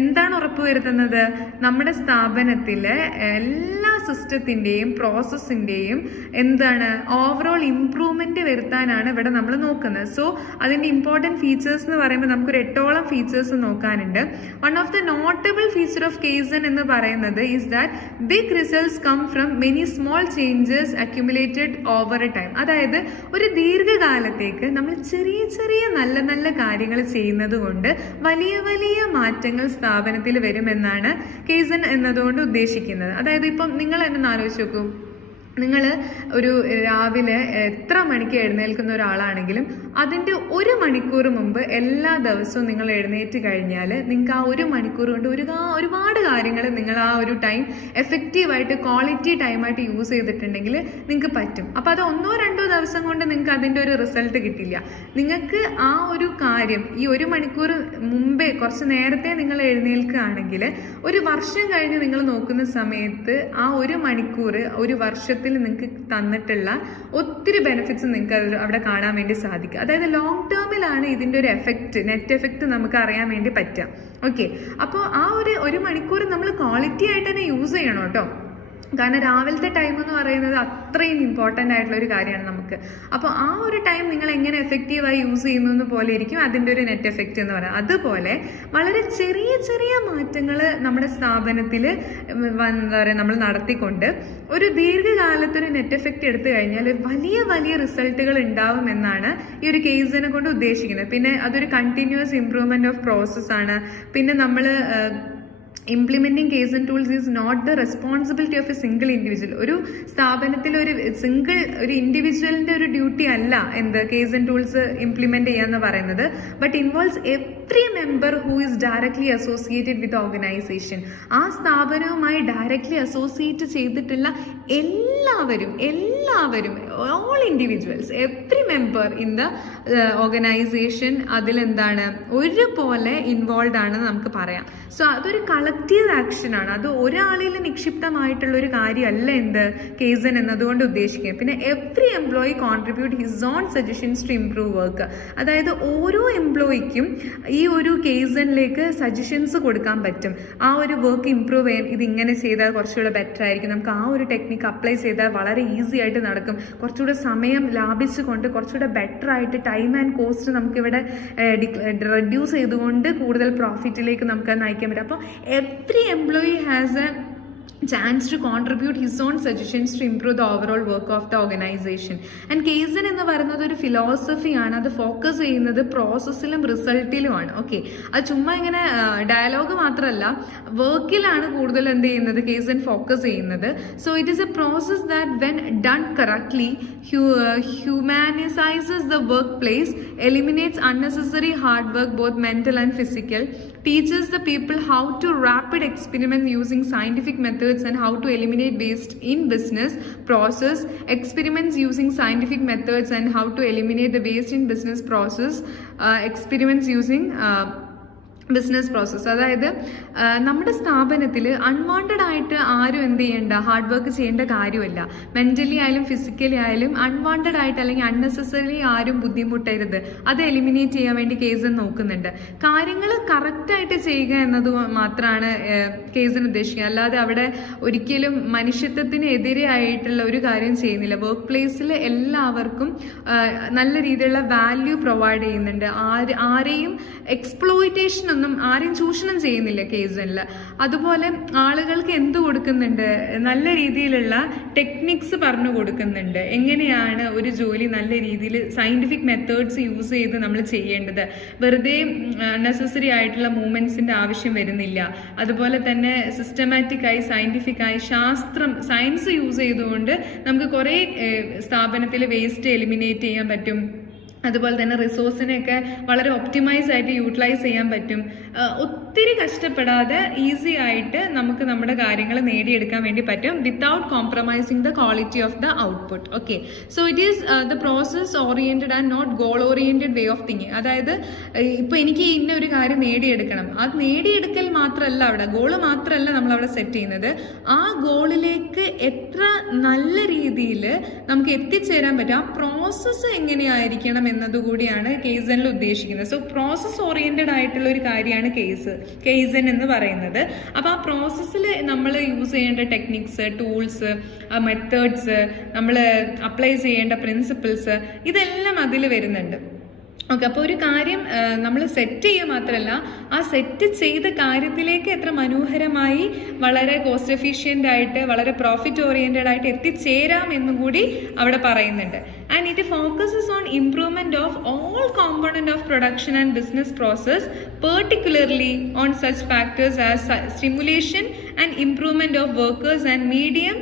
എന്താണ് ഉറപ്പുവരുത്തുന്നത്, നമ്മുടെ സ്ഥാപനത്തിലെ എല്ലാ സിസ്റ്റത്തിന്റെയും പ്രോസസ്സിന്റെയും എന്താണ് ഓവറോൾ ഇംപ്രൂവ്മെന്റ് വരുത്താനാണ് ഇവിടെ നമ്മൾ നോക്കുന്നത്. സോ അതിന്റെ ഇമ്പോർട്ടൻറ്റ് ഫീച്ചേഴ്സ് എന്ന് പറയുമ്പോൾ നമുക്ക് ഒരു 8ഓളം ഫീച്ചേഴ്സ് നോക്കാനുണ്ട്. One of the notable feature of kaizen എന്ന് പറയുന്നത് is that big results come from many small changes accumulated over a time. അതായത് ഒരു ദീർഘകാലത്തേക്ക് നമ്മൾ ചെറിയ ചെറിയ നല്ല നല്ല കാര്യങ്ങൾ ചെയ്യുന്നത് കൊണ്ട് വലിയ വലിയ മാറ്റങ്ങൾ സ്ഥാപനത്തിൽ വരുമെന്നാണ് കേസൻ എന്നതുകൊണ്ട് ഉദ്ദേശിക്കുന്നത്. അതായത് ഇപ്പം നിങ്ങൾ എന്നെ ആലോചിച്ച് നോക്കൂ, നിങ്ങൾ ഒരു രാവിലെ എത്ര മണിക്ക് എഴുന്നേൽക്കുന്ന ഒരാളാണെങ്കിലും അതിൻ്റെ 1 മണിക്കൂർ മുമ്പ് എല്ലാ ദിവസവും നിങ്ങൾ എഴുന്നേറ്റ് കഴിഞ്ഞാൽ നിങ്ങൾക്ക് ആ 1 മണിക്കൂർ കൊണ്ട് ഒരുപാട് കാര്യങ്ങൾ നിങ്ങൾ ആ ഒരു ടൈം എഫക്റ്റീവായിട്ട് ക്വാളിറ്റി ടൈമായിട്ട് യൂസ് ചെയ്തിട്ടുണ്ടെങ്കിൽ നിങ്ങൾക്ക് പറ്റും. അപ്പോൾ അത് 1-2 ദിവസം കൊണ്ട് നിങ്ങൾക്ക് അതിൻ്റെ ഒരു റിസൾട്ട് കിട്ടില്ല. നിങ്ങൾക്ക് ആ ഒരു കാര്യം ഈ 1 മണിക്കൂർ മുമ്പേ കുറച്ച് നേരത്തെ നിങ്ങൾ എഴുന്നേൽക്കുകയാണെങ്കിൽ ഒരു വർഷം കഴിഞ്ഞ് നിങ്ങൾ നോക്കുന്ന സമയത്ത് ആ 1 മണിക്കൂർ ഒരു വർഷത്തിൽ നിങ്ങൾക്ക് തന്നിട്ടുള്ള ഒത്തിരി ബെനിഫിറ്റ്സ് നിങ്ങൾക്ക് അവിടെ കാണാൻ വേണ്ടി സാധിക്കും. അതായത് ലോങ് ടേമിലാണ് ഇതിൻ്റെ ഒരു എഫക്റ്റ്, നെറ്റ് എഫക്റ്റ് നമുക്ക് അറിയാൻ വേണ്ടി പറ്റുക. ഓക്കെ, അപ്പോൾ ആ ഒരു മണിക്കൂർ നമ്മൾ ക്വാളിറ്റി ആയിട്ട് തന്നെ യൂസ് ചെയ്യണം കേട്ടോ. കാരണം രാവിലത്തെ ടൈം എന്ന് പറയുന്നത് അത്രയും ഇമ്പോർട്ടൻ്റ് ആയിട്ടുള്ള ഒരു കാര്യമാണ് നമുക്ക്. അപ്പോൾ ആ ഒരു ടൈം നിങ്ങൾ എങ്ങനെ എഫക്റ്റീവായി യൂസ് ചെയ്യുന്നു പോലെ ഇരിക്കും അതിൻ്റെ ഒരു നെറ്റ് എഫക്റ്റ് എന്ന് പറയുന്നത്. അതുപോലെ വളരെ ചെറിയ ചെറിയ മാറ്റങ്ങൾ നമ്മുടെ സ്ഥാപനത്തിൽ എന്താ പറയുക നമ്മൾ നടത്തിക്കൊണ്ട് ഒരു ദീർഘകാലത്തൊരു നെറ്റ് എഫക്റ്റ് എടുത്തു കഴിഞ്ഞാൽ വലിയ വലിയ റിസൾട്ടുകൾ ഉണ്ടാവുമെന്നാണ് ഈ ഒരു കേസിനെ കൊണ്ട് ഉദ്ദേശിക്കുന്നത്. പിന്നെ അതൊരു കണ്ടിന്യൂസ് ഇംപ്രൂവ്മെന്റ് ഓഫ് പ്രോസസ്സാണ്. പിന്നെ നമ്മൾ implementing kaizen tools is not the responsibility of a single individual. ഒരു സ്ഥാപനത്തിൽ ഒരു ഇൻഡിവിജ്വലിന്റെ ഒരു ഡ്യൂട്ടി അല്ല എന്ത് കേസൻ ടൂൾസ് ഇംപ്ലിമെന്റ് ചെയ്യാന്ന് പറയുന്നത്. But involves every member who is directly associated with organisation. ആ സ്ഥാപനവുമായി ഡയറക്ട്ലി അസോസിയേറ്റ് ചെയ്തിട്ടുള്ള എല്ലാവരും all individuals, every member in the organisation അതിലെന്താണ് ഒരുപോലെ ഇൻവോൾവ് ആണെന്ന് നമുക്ക് പറയാം. സോ അതൊരു കളക്റ്റീവ് ആക്ഷൻ ആണ്. അത് ഒരാളിൽ നിക്ഷിപ്തമായിട്ടുള്ള ഒരു കാര്യമല്ല എന്ത് കേസൻ എന്നതുകൊണ്ട് ഉദ്ദേശിക്കുക. പിന്നെ every employee contribute his own suggestions to improve work. അതായത് ഓരോ എംപ്ലോയിക്കും ഈ ഒരു കേസനിലേക്ക് സജഷൻസ് കൊടുക്കാൻ പറ്റും. ആ ഒരു വർക്ക് ഇംപ്രൂവ് ചെയ്യാൻ ഇതിങ്ങനെ ചെയ്താൽ കുറച്ചുകൂടെ ബെറ്റർ ആയിരിക്കും, നമുക്ക് ആ ഒരു ടെക്നിക്ക് അപ്ലൈ ചെയ്താൽ വളരെ ഈസി ആയിട്ട് നടക്കും, കുറച്ചുകൂടെ സമയം ലാഭിച്ചുകൊണ്ട് കുറച്ചുകൂടെ ബെറ്റർ ആയിട്ട് ടൈം ആൻഡ് കോസ്റ്റ് നമുക്കിവിടെ റെഡ്യൂസ് ചെയ്തുകൊണ്ട് കൂടുതൽ പ്രോഫിറ്റിലേക്ക് നമുക്ക് നയിക്കാൻ പറ്റും. അപ്പോൾ every employee has a chance to contribute his own suggestions to improve the overall work of the organization. And Kesan എന്ന് പറയുന്നത് ഒരു ഫിലോസഫിയാണ്. അത് ഫോക്കസ് ചെയ്യുന്നത് പ്രോസസ്സിലും റിസൾട്ടിലുമാണ്. ഓക്കെ, അത് ചുമ്മാ ഇങ്ങനെ ഡയലോഗ് മാത്രമല്ല, വർക്കിലാണ് കൂടുതൽ എന്ത് ചെയ്യുന്നത് കേസൻ ഫോക്കസ് ചെയ്യുന്നത്. So it is A process that when done correctly humanizes the workplace, eliminates unnecessary hard work both mental and physical, teaches the people how to rapid experiment using scientific methods and how to eliminate waste in business process, experiments using scientific methods and how to eliminate the waste in business process, experiments using business process. അതായത് നമ്മുടെ സ്ഥാപനത്തിൽ unwanted ആയിട്ട് ആരും എന്ത് ചെയ്യേണ്ട, hard work ചെയ്യേണ്ട കാര്യമില്ല. Mentally ആയാലും ഫിസിക്കലി ആയാലും അൺവാണ്ടഡ് ആയിട്ട് അല്ലെങ്കിൽ അൺനെസസറി ആരും ബുദ്ധിമുട്ടരുത്. അത് എലിമിനേറ്റ് ചെയ്യാൻ വേണ്ടി കേസൻ നോക്കുന്നുണ്ട്. കാര്യങ്ങൾ കറക്റ്റായിട്ട് ചെയ്യുക എന്നത് മാത്രമാണ് കേസൻ ഉദ്ദേശിക്കുക. അല്ലാതെ അവിടെ ഒരിക്കലും മനുഷ്യത്വത്തിന് എതിരെ ആയിട്ടുള്ള ഒരു കാര്യം ചെയ്യുന്നില്ല. വർക്ക് പ്ലേസിൽ എല്ലാവർക്കും നല്ല രീതിയിലുള്ള വാല്യൂ പ്രൊവൈഡ് ചെയ്യുന്നുണ്ട്. ആരെയും എക്സ്പ്ലോയിറ്റേഷൻ ഒന്നും ആരെയും ചൂഷണം ചെയ്യുന്നില്ല കേസനിൽ. അതുപോലെ ആളുകൾക്ക് എന്ത് കൊടുക്കുന്നുണ്ട്, നല്ല രീതിയിലുള്ള ടെക്നിക്സ് പറഞ്ഞു കൊടുക്കുന്നുണ്ട്. എങ്ങനെയാണ് ഒരു ജോലി നല്ല രീതിയിൽ സയന്റിഫിക് മെത്തേഡ്സ് യൂസ് ചെയ്ത് നമ്മൾ ചെയ്യേണ്ടത്. വെറുതെ നെസസറി ആയിട്ടുള്ള മൂവ്മെന്റ്സിന്റെ ആവശ്യം വരുന്നില്ല. അതുപോലെ തന്നെ സിസ്റ്റമാറ്റിക് ആയി സയന്റിഫിക് ആയി സയൻസ് യൂസ് ചെയ്തുകൊണ്ട് നമുക്ക് കുറേ സ്ഥാപനത്തിൽ വേസ്റ്റ് എലിമിനേറ്റ് ചെയ്യാൻ പറ്റും. അതുപോലെ തന്നെ റിസോഴ്സിനെയൊക്കെ വളരെ ഒപ്റ്റിമൈസ് ആയിട്ട് യൂട്ടിലൈസ് ചെയ്യാൻ പറ്റും. ഒത്തിരി കഷ്ടപ്പെടാതെ ഈസി ആയിട്ട് നമുക്ക് നമ്മുടെ കാര്യങ്ങൾ നേടിയെടുക്കാൻ വേണ്ടി പറ്റും without compromising the quality of the output. Okay, so it is the process oriented and not goal oriented way of thinking. അതായത് ഇപ്പൊ എനിക്ക് ഇന്ന ഒരു കാര്യം നേടിയെടുക്കണം, അത് നേടിയെടുക്കൽ മാത്രമല്ല, അവിടെ ഗോള് മാത്രമല്ല നമ്മൾ അവിടെ സെറ്റ് ചെയ്യുന്നത്, ആ ഗോളിലേക്ക് എത്ര നല്ല രീതിയിൽ നമുക്ക് എത്തിച്ചേരാൻ പറ്റും, ആ പ്രോസസ്സ് എങ്ങനെയായിരിക്കണം എന്നതുകൂടിയാണ് കേസനിൽ ഉദ്ദേശിക്കുന്നത്. സോ പ്രോസസ് ഓറിയന്റഡ് ആയിട്ടുള്ള ഒരു കാര്യമാണ് കേസൻ എന്ന് പറയുന്നത്. അപ്പൊ ആ പ്രോസസ്സിൽ നമ്മൾ യൂസ് ചെയ്യേണ്ട ടെക്നിക്സ്, ടൂൾസ്, മെത്തേഡ്സ്, നമ്മൾ അപ്ലൈ ചെയ്യേണ്ട പ്രിൻസിപ്പിൾസ്, ഇതെല്ലാം അതിൽ വരുന്നുണ്ട്. ഓക്കെ, അപ്പോൾ ഒരു കാര്യം നമ്മൾ സെറ്റ് ചെയ്യുക മാത്രമല്ല, ആ സെറ്റ് ചെയ്ത കാര്യത്തിലേക്ക് എത്ര മനോഹരമായി വളരെ കോസ്റ്റ് എഫിഷ്യൻ്റ് ആയിട്ട് വളരെ പ്രോഫിറ്റ് ഓറിയന്റഡ് ആയിട്ട് എത്തിച്ചേരാം എന്നും കൂടി അവിടെ പറയുന്നുണ്ട്. And it focuses on improvement of all component of production and business process, particularly on such factors as stimulation and improvement of workers and medium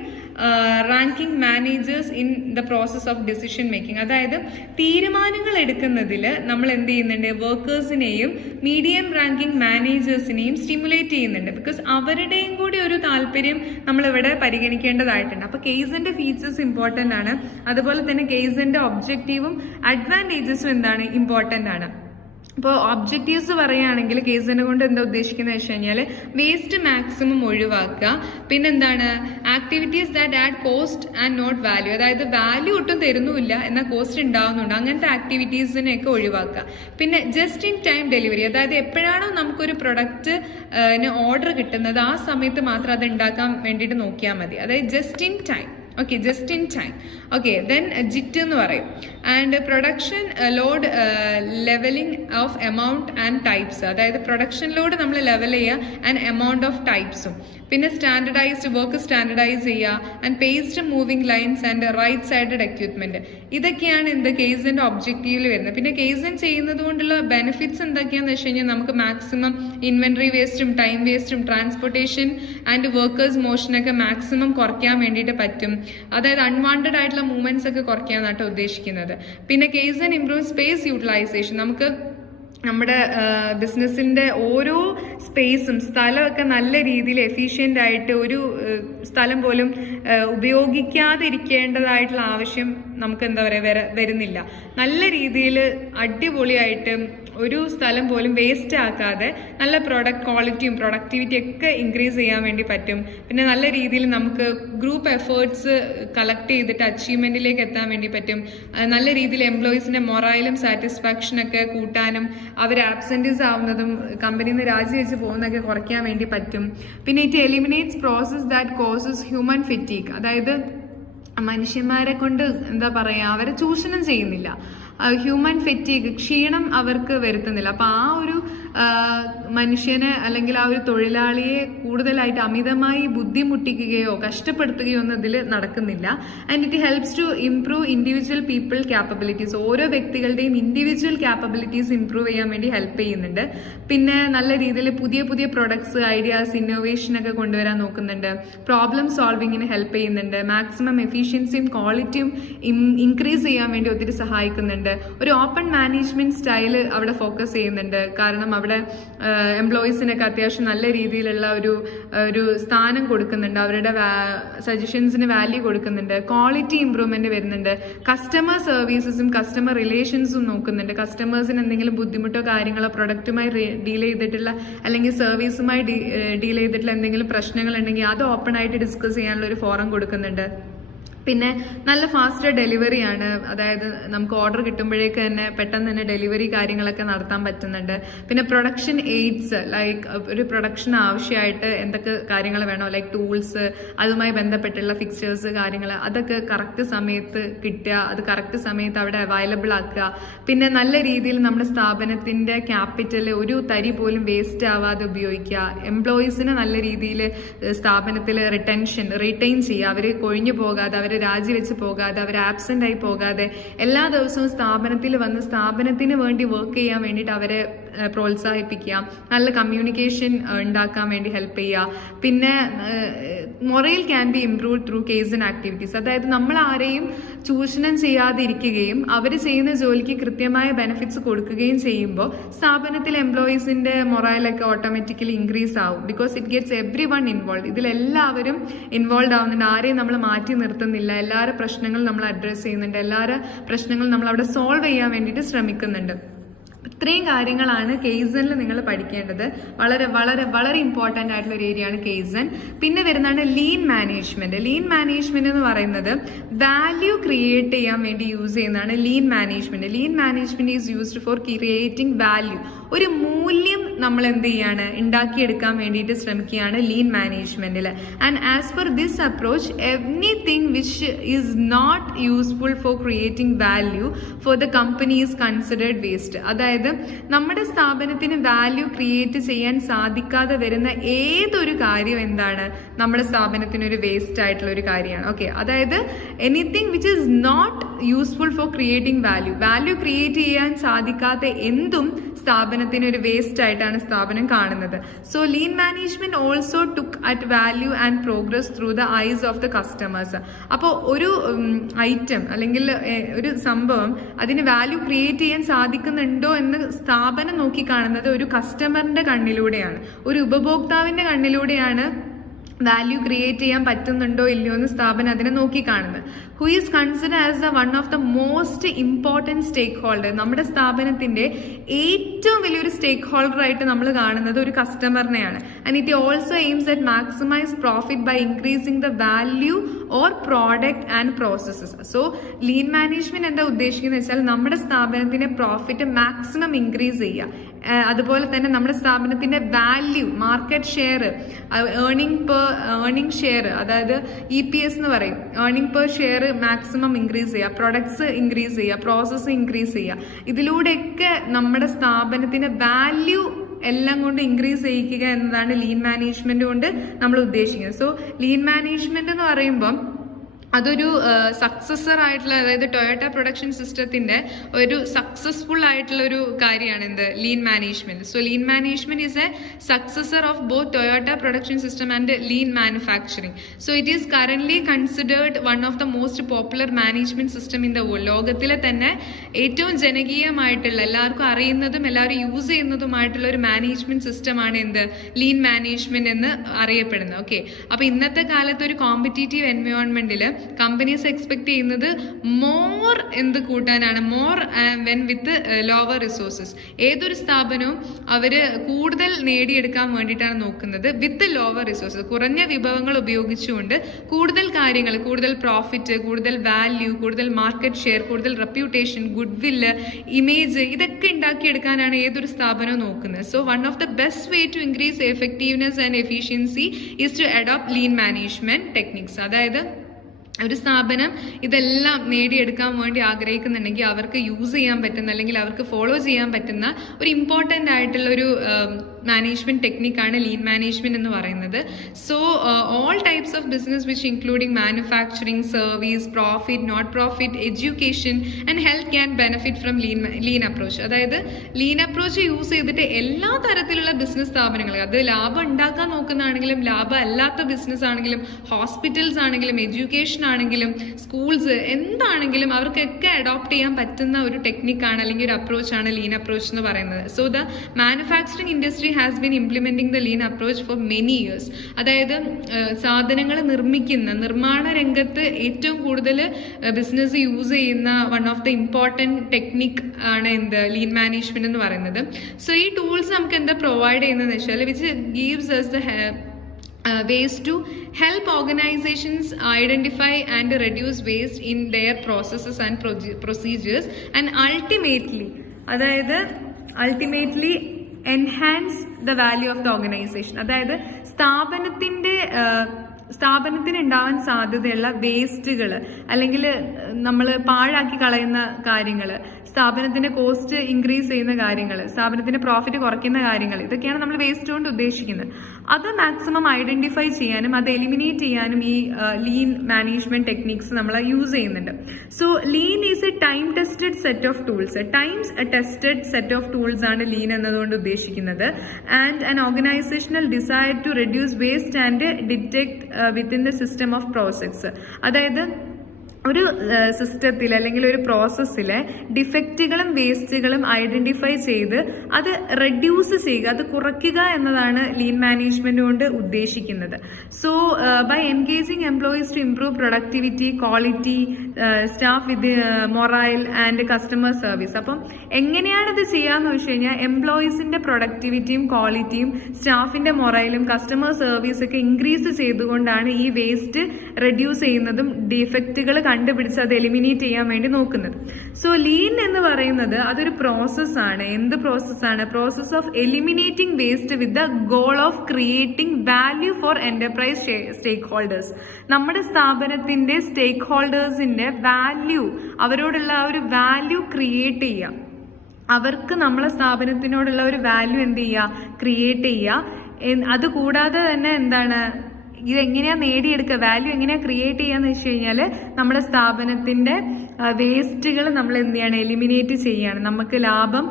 ranking managers in the process of decision making. അതായത് തീരുമാനങ്ങൾ എടുക്കുന്നതിൽ നമ്മൾ എന്ത് ചെയ്യുന്നുണ്ട്, വർക്കേഴ്സിനെയും medium ranking മാനേജേഴ്സിനെയും stimulate ചെയ്യുന്നുണ്ട്. Because അവരുടെയും കൂടി ഒരു താല്പര്യം നമ്മളിവിടെ പരിഗണിക്കേണ്ടതായിട്ടുണ്ട്. അപ്പോൾ കേസിന്റെ ഫീച്ചേഴ്സ് ഇമ്പോർട്ടൻ്റ് ആണ്. അതുപോലെ തന്നെ കേസിന്റെ ഒബ്ജക്റ്റീവും അഡ്വാൻറ്റേജസും എന്താണ്, ഇമ്പോർട്ടൻ്റ് ആണ്. ഇപ്പോൾ ഒബ്ജക്റ്റീവ്സ് പറയുകയാണെങ്കിൽ കേസിനെ കൊണ്ട് എന്താ ഉദ്ദേശിക്കുന്നത് വെച്ച് കഴിഞ്ഞാൽ വേസ്റ്റ് മാക്സിമം ഒഴിവാക്കുക. പിന്നെന്താണ്, activities that add cost and not value. അതായത് വാല്യൂ ഒട്ടും തരുന്നുമില്ല എന്നാൽ കോസ്റ്റ് ഉണ്ടാവുന്നുണ്ട്, അങ്ങനത്തെ ആക്ടിവിറ്റീസിനെയൊക്കെ ഒഴിവാക്കുക. പിന്നെ ജസ്റ്റ് ഇൻ ടൈം ഡെലിവറി. അതായത് എപ്പോഴാണോ നമുക്കൊരു പ്രൊഡക്റ്റിന് ഓർഡർ കിട്ടുന്നത് ആ സമയത്ത് മാത്രം അത് ഉണ്ടാക്കാൻ വേണ്ടിയിട്ട് നോക്കിയാൽ മതി. അതായത് just in time. Okay, just in time. Okay, then JIT എന്ന് പറയും. And production load levelling of amount and types. അതായത് പ്രൊഡക്ഷൻ ലോഡ് നമ്മൾ ലെവൽ ചെയ്യുക ആൻഡ് എമൗണ്ട് ഓഫ് ടൈപ്സും. പിന്നെ സ്റ്റാൻഡർഡൈസ്ഡ് വർക്ക് സ്റ്റാൻഡർഡൈസ് ചെയ്യുക and paced moving lines and right sided equipment. ഇതൊക്കെയാണ് എന്ത് കേസിന്റെ ഒബ്ജക്റ്റീവിൽ വരുന്നത്. പിന്നെ കേസൻ ചെയ്യുന്നത് കൊണ്ടുള്ള ബെനിഫിറ്റ്സ് എന്തൊക്കെയാണെന്ന് വെച്ച് കഴിഞ്ഞാൽ നമുക്ക് മാക്സിമം ഇൻവെന്ററി വേസ്റ്റും ടൈം വേസ്റ്റും ട്രാൻസ്പോർട്ടേഷൻ ആൻഡ് വർക്കേഴ്സ് മോഷനൊക്കെ മാക്സിമം കുറയ്ക്കാൻ വേണ്ടിയിട്ട് പറ്റും. അതായത് അൺവാണ്ടഡ് ആയിട്ടുള്ള മൂവ്മെന്റ്സ് ഒക്കെ കുറയ്ക്കാന്നാട്ടോ ഉദ്ദേശിക്കുന്നത്. പിന്നെ കേസൻ ഇംപ്രൂവ് സ്പേസ് യൂട്ടിലൈസേഷൻ. നമുക്ക് നമ്മുടെ ബിസിനസ്സിന്റെ ഓരോ സ്പേസും സ്ഥലമൊക്കെ നല്ല രീതിയിൽ എഫിഷ്യൻ്റ് ആയിട്ട് ഒരു സ്ഥലം പോലും ഉപയോഗിക്കാതിരിക്കേണ്ടതായിട്ടുള്ള ആവശ്യം നമുക്ക് എന്താ പറയുക വരുന്നില്ല. നല്ല രീതിയിൽ അടിപൊളിയായിട്ട് ഒരു സ്ഥലം പോലും വേസ്റ്റ് ആക്കാതെ നല്ല പ്രോഡക്റ്റ് ക്വാളിറ്റിയും പ്രൊഡക്ടിവിറ്റിയും ഒക്കെ ഇൻക്രീസ് ചെയ്യാൻ വേണ്ടി പറ്റും. പിന്നെ നല്ല രീതിയിൽ നമുക്ക് ഗ്രൂപ്പ് എഫേർട്സ് കളക്ട് ചെയ്തിട്ട് അച്ചീവ്മെന്റിലേക്ക് എത്താൻ വേണ്ടി പറ്റും. നല്ല രീതിയിൽ എംപ്ലോയീസിന്റെ മൊറൈലും സാറ്റിസ്ഫാക്ഷനൊക്കെ കൂട്ടാനും അവർ ആബ്സെന്റീസ് ആവുന്നതും കമ്പനിയിൽ നിന്ന് രാജിവെച്ച് പോകുന്നതൊക്കെ കുറയ്ക്കാൻ വേണ്ടി പറ്റും. പിന്നെ it eliminates process that causes human fatigue. അതായത് മനുഷ്യന്മാരെ കൊണ്ട് എന്താ പറയുക, അവരെ ചൂഷണം ചെയ്യുന്നില്ല. ഹ്യൂമൻ ഫെറ്റീഗ്, ക്ഷീണം അവർക്ക് വരുത്തുന്നില്ല. അപ്പം ആ ഒരു മനുഷ്യനെ അല്ലെങ്കിൽ ആ ഒരു തൊഴിലാളിയെ കൂടുതലായിട്ട് അമിതമായി ബുദ്ധിമുട്ടിക്കുകയോ കഷ്ടപ്പെടുത്തുകയോ ഒന്നും ഇതിൽ നടക്കുന്നില്ല. And it helps to improve individual people capabilities. ഓരോ വ്യക്തികളുടെയും ഇൻഡിവിജ്വൽ ക്യാപ്പബിലിറ്റീസ് ഇംപ്രൂവ് ചെയ്യാൻ വേണ്ടി ഹെൽപ്പ് ചെയ്യുന്നുണ്ട്. പിന്നെ നല്ല രീതിയിൽ പുതിയ പുതിയ പ്രൊഡക്ട്സ്, ഐഡിയാസ്, ഇന്നോവേഷനൊക്കെ കൊണ്ടുവരാൻ നോക്കുന്നുണ്ട്. പ്രോബ്ലം സോൾവിങ്ങിന് ഹെൽപ്പ് ചെയ്യുന്നുണ്ട്. മാക്സിമം എഫിഷ്യൻസിയും ക്വാളിറ്റിയും ഇൻക്രീസ് ചെയ്യാൻ വേണ്ടി ഒത്തിരി സഹായിക്കുന്നുണ്ട്. ഒരു ഓപ്പൺ മാനേജ്മെന്റ് സ്റ്റൈല് അവിടെ ഫോക്കസ് ചെയ്യുന്നുണ്ട്. കാരണം അവിടെ എംപ്ലോയീസിനൊക്കെ അത്യാവശ്യം നല്ല രീതിയിലുള്ള ഒരു സ്ഥാനം കൊടുക്കുന്നുണ്ട്, അവരുടെ സജഷൻസിന് വാല്യൂ കൊടുക്കുന്നുണ്ട്, ക്വാളിറ്റി ഇംപ്രൂവ്മെന്റ് വരുന്നുണ്ട്, കസ്റ്റമർ സർവീസസും കസ്റ്റമർ റിലേഷൻസും നോക്കുന്നുണ്ട്, കസ്റ്റമേഴ്സിന് എന്തെങ്കിലും ബുദ്ധിമുട്ടോ കാര്യങ്ങളോ പ്രൊഡക്റ്റുമായി ഡീൽ ചെയ്തിട്ടുള്ള അല്ലെങ്കിൽ സർവീസുമായി ഡീൽ ചെയ്തിട്ടുള്ള എന്തെങ്കിലും പ്രശ്നങ്ങൾ ഉണ്ടെങ്കിൽ അത് ഓപ്പൺ ആയിട്ട് ഡിസ്കസ് ചെയ്യാനുള്ള ഒരു ഫോറം കൊടുക്കുന്നുണ്ട്. പിന്നെ നല്ല ഫാസ്റ്റ് ഡെലിവറിയാണ്, അതായത് നമുക്ക് ഓർഡർ കിട്ടുമ്പോഴേക്ക് തന്നെ പെട്ടെന്ന് തന്നെ ഡെലിവറി കാര്യങ്ങളൊക്കെ നടത്താൻ പറ്റുന്നുണ്ട്. പിന്നെ പ്രൊഡക്ഷൻ എയ്ഡ്സ്, ലൈക്ക് ഒരു പ്രൊഡക്ഷൻ ആവശ്യമായിട്ട് എന്തൊക്കെ കാര്യങ്ങൾ വേണോ, ലൈക്ക് ടൂൾസ്, അതുമായി ബന്ധപ്പെട്ടുള്ള ഫിക്സ്ചേഴ്സ് കാര്യങ്ങൾ, അതൊക്കെ കറക്റ്റ് സമയത്ത് കിട്ടുക, അത് കറക്റ്റ് സമയത്ത് അവിടെ അവൈലബിൾ ആക്കുക. പിന്നെ നല്ല രീതിയിൽ നമ്മുടെ സ്ഥാപനത്തിന്റെ ക്യാപിറ്റൽ ഒരു തരി പോലും വേസ്റ്റ് ആവാതെ ഉപയോഗിക്കുക, എംപ്ലോയീസിനെ നല്ല രീതിയിൽ സ്ഥാപനത്തിൽ റിട്ടൈൻ ചെയ്യുക, അവർ കൊഴിഞ്ഞു പോകാതെ, അവർ രാജിവെച്ച് പോകാതെ, അവർ ആബ്സെന്റ് ആയി പോകാതെ, എല്ലാ ദിവസവും സ്ഥാപനത്തിൽ വന്ന് സ്ഥാപനത്തിന് വേണ്ടി വർക്ക് ചെയ്യാൻ വേണ്ടിയിട്ട് അവരെ പ്രോത്സാഹിപ്പിക്കുക, നല്ല കമ്മ്യൂണിക്കേഷൻ ഉണ്ടാക്കാൻ വേണ്ടി ഹെൽപ്പ് ചെയ്യുക. പിന്നെ moral can be improved through case and activities, അതായത് നമ്മൾ ആരെയും ചൂഷണം ചെയ്യാതിരിക്കുകയും അവർ ചെയ്യുന്ന ജോലിക്ക് കൃത്യമായ ബെനിഫിറ്റ്സ് കൊടുക്കുകയും ചെയ്യുമ്പോൾ സ്ഥാപനത്തിലെ എംപ്ലോയീസിന്റെ മൊറലൊക്കെ ഓട്ടോമാറ്റിക്കലി ഇൻക്രീസ് ആവും. Because it gets every one involve, ഇതിലെല്ലാവരും ഇൻവോൾവ് ആവുന്നുണ്ട്, ആരെയും നമ്മൾ മാറ്റി നിർത്തുന്നില്ല, എല്ലാവരുടെ പ്രശ്നങ്ങൾ നമ്മൾ അഡ്രസ്സ് ചെയ്യുന്നുണ്ട്, എല്ലാവരുടെ പ്രശ്നങ്ങൾ നമ്മൾ അവിടെ സോൾവ് ചെയ്യാൻ വേണ്ടിയിട്ട് ശ്രമിക്കുന്നുണ്ട്. ഇത്രയും കാര്യങ്ങളാണ് കെയ്സണിൽ നിങ്ങൾ പഠിക്കേണ്ടത്. വളരെ വളരെ വളരെ ഇമ്പോർട്ടൻ്റ് ആയിട്ടുള്ള ഒരു ഏരിയ ആണ് കെയ്സൺ. പിന്നെ വരുന്നതാണ് ലീൻ മാനേജ്മെന്റ്. ലീൻ മാനേജ്മെന്റ് എന്ന് പറയുന്നത് വാല്യൂ ക്രിയേറ്റ് ചെയ്യാൻ വേണ്ടി യൂസ് ചെയ്യുന്നതാണ് lean management. Lean management is used for creating value. ഒരു മൂല്യം നമ്മൾ എന്ത് ചെയ്യാണ്, ഉണ്ടാക്കിയെടുക്കാൻ വേണ്ടിയിട്ട് ശ്രമിക്കുകയാണ് ലീൻ മാനേജ്മെന്റിൽ. And as per this approach anything which is not useful for creating value for the company is considered waste. അതായത് നമ്മുടെ സ്ഥാപനത്തിന് വാല്യൂ ക്രിയേറ്റ് ചെയ്യാൻ സാധിക്കാതെ വരുന്ന ഏതൊരു കാര്യം എന്താണ്, നമ്മുടെ സ്ഥാപനത്തിന് ഒരു വേസ്റ്റ് ആയിട്ടുള്ള ഒരു കാര്യമാണ്. ഓക്കെ, അതായത് anything which is not useful for creating value create ചെയ്യാൻ സാധിക്കാത്ത എന്തും സ്ഥാപനത്തിന് ഒരു വേസ്റ്റ് ആയിട്ടാണ് സ്ഥാപനം കാണുന്നത്. So lean management also took at value and progress through the eyes of the customers. അപ്പോൾ ഒരു ഐറ്റം അല്ലെങ്കിൽ ഒരു സംഭവം അതിന് വാല്യൂ ക്രിയേറ്റ് ചെയ്യാൻ സാധിക്കുന്നുണ്ടോ എന്ന് സ്ഥാപനം നോക്കിക്കാണുന്നത് ഒരു കസ്റ്റമറിന്റെ കണ്ണിലൂടെയാണ്, ഒരു ഉപഭോക്താവിന്റെ കണ്ണിലൂടെയാണ് വാല്യൂ ക്രിയേറ്റ് ചെയ്യാൻ പറ്റുന്നുണ്ടോ ഇല്ലയോ എന്ന് സ്ഥാപനം അതിനെ നോക്കിക്കാണുന്നത്. Who is consider as the one of the most important stake holder. നമ്മുടെ സ്ഥാപനത്തിന്റെ ഏറ്റവും വലിയൊരു സ്റ്റേക്ക് ഹോൾഡർ ആയിട്ട് നമ്മൾ കാണുന്നത് ഒരു കസ്റ്റമറിനെയാണ്. And it also aims at maximise profit by increasing the value or product and processes. So lean management എന്താ ഉദ്ദേശിക്കുന്നത് വെച്ചാൽ നമ്മുടെ സ്ഥാപനത്തിന്റെ പ്രോഫിറ്റ് മാക്സിമം ഇൻക്രീസ് ചെയ്യുക, അതുപോലെ തന്നെ നമ്മുടെ സ്ഥാപനത്തിന്റെ value, market share, earning share, അതായത് EPS എന്ന് പറയും, earning per share maximum increase ചെയ്യുക, പ്രൊഡക്ട്സ് ഇൻക്രീസ് ചെയ്യുക, പ്രോസസ്സ് ഇൻക്രീസ് ചെയ്യുക. ഇതിലൂടെയൊക്കെ നമ്മുടെ സ്ഥാപനത്തിന്റെ വാല്യൂ എല്ലാം കൊണ്ട് ഇൻക്രീസ് ചെയ്യിക്കുക എന്നതാണ് ലീൻ മാനേജ്മെന്റ് കൊണ്ട് നമ്മൾ ഉദ്ദേശിക്കുന്നത്. സോ ലീൻ മാനേജ്മെന്റ് എന്ന് പറയുമ്പോൾ അതൊരു സക്സസർ ആയിട്ടുള്ള, അതായത് ടൊയോട്ട പ്രൊഡക്ഷൻ സിസ്റ്റത്തിന്റെ ഒരു സക്സസ്ഫുൾ ആയിട്ടുള്ള ഒരു കാര്യമാണ് എന്ത്, lean management. So lean management is A successor of both Toyota production system and lean manufacturing. So it is currently considered one of the most popular management system in the world. ലോകത്തിലെ തന്നെ ഏറ്റവും ജനകീയമായിട്ടുള്ള, എല്ലാവർക്കും അറിയുന്നതും എല്ലാവരും use ചെയ്യുന്നതുമായിട്ടുള്ള ഒരു management സിസ്റ്റമാണ് എന്ത്, lean management എന്ന് അറിയപ്പെടുന്നത്. ഓക്കെ, അപ്പൊ ഇന്നത്തെ കാലത്ത് ഒരു കോമ്പറ്റീറ്റീവ് എൻവയോൺമെന്റിൽ കമ്പനീസ് എക്സ്പെക്ട് ചെയ്യുന്നത് മോർ എന്ത് കൂട്ടാനാണ്, more when with lower resources. ഏതൊരു സ്ഥാപനവും അവര് കൂടുതൽ നേടിയെടുക്കാൻ വേണ്ടിയിട്ടാണ് നോക്കുന്നത് വിത്ത് ലോവർ റിസോഴ്സസ്. കുറഞ്ഞ വിഭവങ്ങൾ ഉപയോഗിച്ചുകൊണ്ട് കൂടുതൽ കാര്യങ്ങൾ, കൂടുതൽ പ്രോഫിറ്റ്, കൂടുതൽ വാല്യൂ, കൂടുതൽ മാർക്കറ്റ് ഷെയർ, കൂടുതൽ റെപ്യൂട്ടേഷൻ, ഗുഡ് വില്ല്, ഇമേജ്, ഇതൊക്കെ ഉണ്ടാക്കിയെടുക്കാനാണ് ഏതൊരു സ്ഥാപനവും നോക്കുന്നത്. So one of the best way to increase effectiveness and efficiency is to adopt lean management techniques. അതായത് ഒരു സ്ഥാപനം ഇതെല്ലാം നേടിയെടുക്കാൻ വേണ്ടി ആഗ്രഹിക്കുന്നുണ്ടെങ്കിൽ അവർക്ക് യൂസ് ചെയ്യാൻ പറ്റുന്ന അല്ലെങ്കിൽ അവർക്ക് ഫോളോ ചെയ്യാൻ പറ്റുന്ന ഒരു ഇമ്പോർട്ടൻ്റ് ആയിട്ടുള്ള ഒരു മാനേജ്മെന്റ് ടെക്നിക്കാണ് ലീൻ മാനേജ്മെന്റ് എന്ന് പറയുന്നത്. So all types of business which including manufacturing, service, profit, not profit, education and health can benefit from lean approach. അതായത് ലീൻ അപ്രോച്ച് യൂസ് ചെയ്തിട്ട് എല്ലാ തരത്തിലുള്ള ബിസിനസ് സ്ഥാപനങ്ങൾ, അത് ലാഭം ഉണ്ടാക്കാൻ നോക്കുന്നതാണെങ്കിലും ലാഭം അല്ലാത്ത ബിസിനസ് ആണെങ്കിലും ഹോസ്പിറ്റൽസ് ആണെങ്കിലും എഡ്യൂക്കേഷൻ ആണെങ്കിലും സ്കൂൾസ്, എന്താണെങ്കിലും അവർക്കൊക്കെ അഡോപ്റ്റ് ചെയ്യാൻ പറ്റുന്ന ഒരു ടെക്നിക്കാണ് അല്ലെങ്കിൽ ഒരു അപ്രോച്ചാണ് ലീൻ അപ്രോച്ച് എന്ന് പറയുന്നത്. So the manufacturing industry has been implementing the lean approach for many years. അതായത് സാധനങ്ങൾ നിർമ്മാണ രംഗത്ത് ഏറ്റവും കൂടുതൽ ബിസിനസ് യൂസ് ചെയ്യുന്ന one of the important technique ആണ് എന്ത് ലീൻ മാനേജ്മെന്റ് എന്ന് പറയുന്നത്. സോ ഈ ടൂൾസ് നമുക്ക് എന്താ പ്രൊവൈഡ് ചെയ്യുന്നതെന്ന് വെച്ചാൽ which gives us the ways to help organizations identify and reduce waste in their processes and procedures and ultimately enhance the value of the organization. അതായത് സ്ഥാപനത്തിന് ഉണ്ടാവാൻ സാധ്യതയുള്ള വേസ്റ്റുകൾ അല്ലെങ്കിൽ നമ്മൾ പാഴാക്കി കളയുന്ന കാര്യങ്ങൾ, സ്ഥാപനത്തിന്റെ കോസ്റ്റ് ഇൻക്രീസ് ചെയ്യുന്ന കാര്യങ്ങൾ, സ്ഥാപനത്തിന്റെ പ്രോഫിറ്റ് കുറയ്ക്കുന്ന കാര്യങ്ങൾ, ഇതൊക്കെയാണ് നമ്മൾ വേസ്റ്റ് കൊണ്ട് ഉദ്ദേശിക്കുന്നത്. അത് മാക്സിമം ഐഡന്റിഫൈ ചെയ്യാനും അത് എലിമിനേറ്റ് ചെയ്യാനും ഈ ലീൻ മാനേജ്മെന്റ് ടെക്നിക്സ് നമ്മൾ യൂസ് ചെയ്യുന്നുണ്ട്. So lean is a time tested set of tools. Tested set of tools ആണ് ലീൻ എന്നതുകൊണ്ട് ഉദ്ദേശിക്കുന്നത്. And an organisational desire to reduce waste and detect within the system of process. അതായത് ഒരു സിസ്റ്റത്തിൽ അല്ലെങ്കിൽ ഒരു പ്രോസസ്സിലെ ഡിഫക്റ്റുകളും വേസ്റ്റുകളും ഐഡന്റിഫൈ ചെയ്ത് അത് റെഡ്യൂസ് ചെയ്യുക, അത് കുറയ്ക്കുക എന്നതാണ് ലീൻ മാനേജ്മെന്റ് കൊണ്ട് ഉദ്ദേശിക്കുന്നത്. So by engaging employees to improve productivity, quality, staff with morale and customer service. അപ്പം എങ്ങനെയാണത് ചെയ്യാന്ന് വെച്ച് കഴിഞ്ഞാൽ എംപ്ലോയീസിന്റെ പ്രൊഡക്ടിവിറ്റിയും ക്വാളിറ്റിയും സ്റ്റാഫിന്റെ മൊറൈലും കസ്റ്റമർ സർവീസ് ഒക്കെ ഇൻക്രീസ് ചെയ്തുകൊണ്ടാണ് ഈ വേസ്റ്റ് റെഡ്യൂസ് ചെയ്യുന്നതും ഡിഫക്റ്റുകൾ കണ്ടുപിടിച്ച് അത് എലിമിനേറ്റ് ചെയ്യാൻ വേണ്ടി നോക്കുന്നത്. സോ ലീൻ എന്ന് പറയുന്നത് അതൊരു പ്രോസസ്സാണ്. എന്ത് പ്രോസസ്സാണ്? Process of eliminating waste with the goal of creating value for enterprise stake holders. നമ്മുടെ സ്ഥാപനത്തിന്റെ സ്റ്റേക്ക് ഹോൾഡേഴ്സിന്റെ വാല്യൂ, അവരോടുള്ള ഒരു വാല്യൂ ക്രിയേറ്റ് ചെയ്യുക, അവർക്ക് നമ്മളെ സ്ഥാപനത്തിനോടുള്ള ഒരു വാല്യൂ എന്ത് ചെയ്യുക, ക്രിയേറ്റ് ചെയ്യുക. അതുകൂടാതെ തന്നെ എന്താണ്, ഇതെങ്ങനെയാ നേടിയെടുക്കുക, വാല്യൂ എങ്ങനെയാ ക്രിയേറ്റ് ചെയ്യാന്ന് വെച്ച് കഴിഞ്ഞാൽ നമ്മുടെ സ്ഥാപനത്തിന്റെ വേസ്റ്റുകൾ നമ്മൾ എന്ത് ചെയ്യാണ്, എലിമിനേറ്റ് ചെയ്യാണ്. നമുക്ക് ലാഭം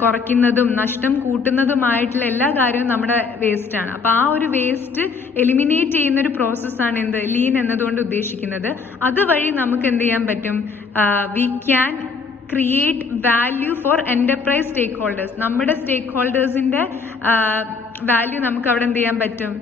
കുറയ്ക്കുന്നതും നഷ്ടം കൂട്ടുന്നതുമായിട്ടുള്ള എല്ലാ കാര്യവും നമ്മുടെ വേസ്റ്റാണ്. അപ്പൊ ആ ഒരു വേസ്റ്റ് എലിമിനേറ്റ് ചെയ്യുന്ന ഒരു പ്രോസസ്സാണ് എന്ത് ലീൻ എന്നതുകൊണ്ട് ഉദ്ദേശിക്കുന്നത്. അതുവഴി നമുക്ക് എന്ത് ചെയ്യാൻ പറ്റും, we can create value for enterprise stake holders. നമ്മുടെ സ്റ്റേക്ക് ഹോൾഡേഴ്സിന്റെ വാല്യൂ നമുക്ക് അവിടെ എന്ത് ചെയ്യാൻ പറ്റും,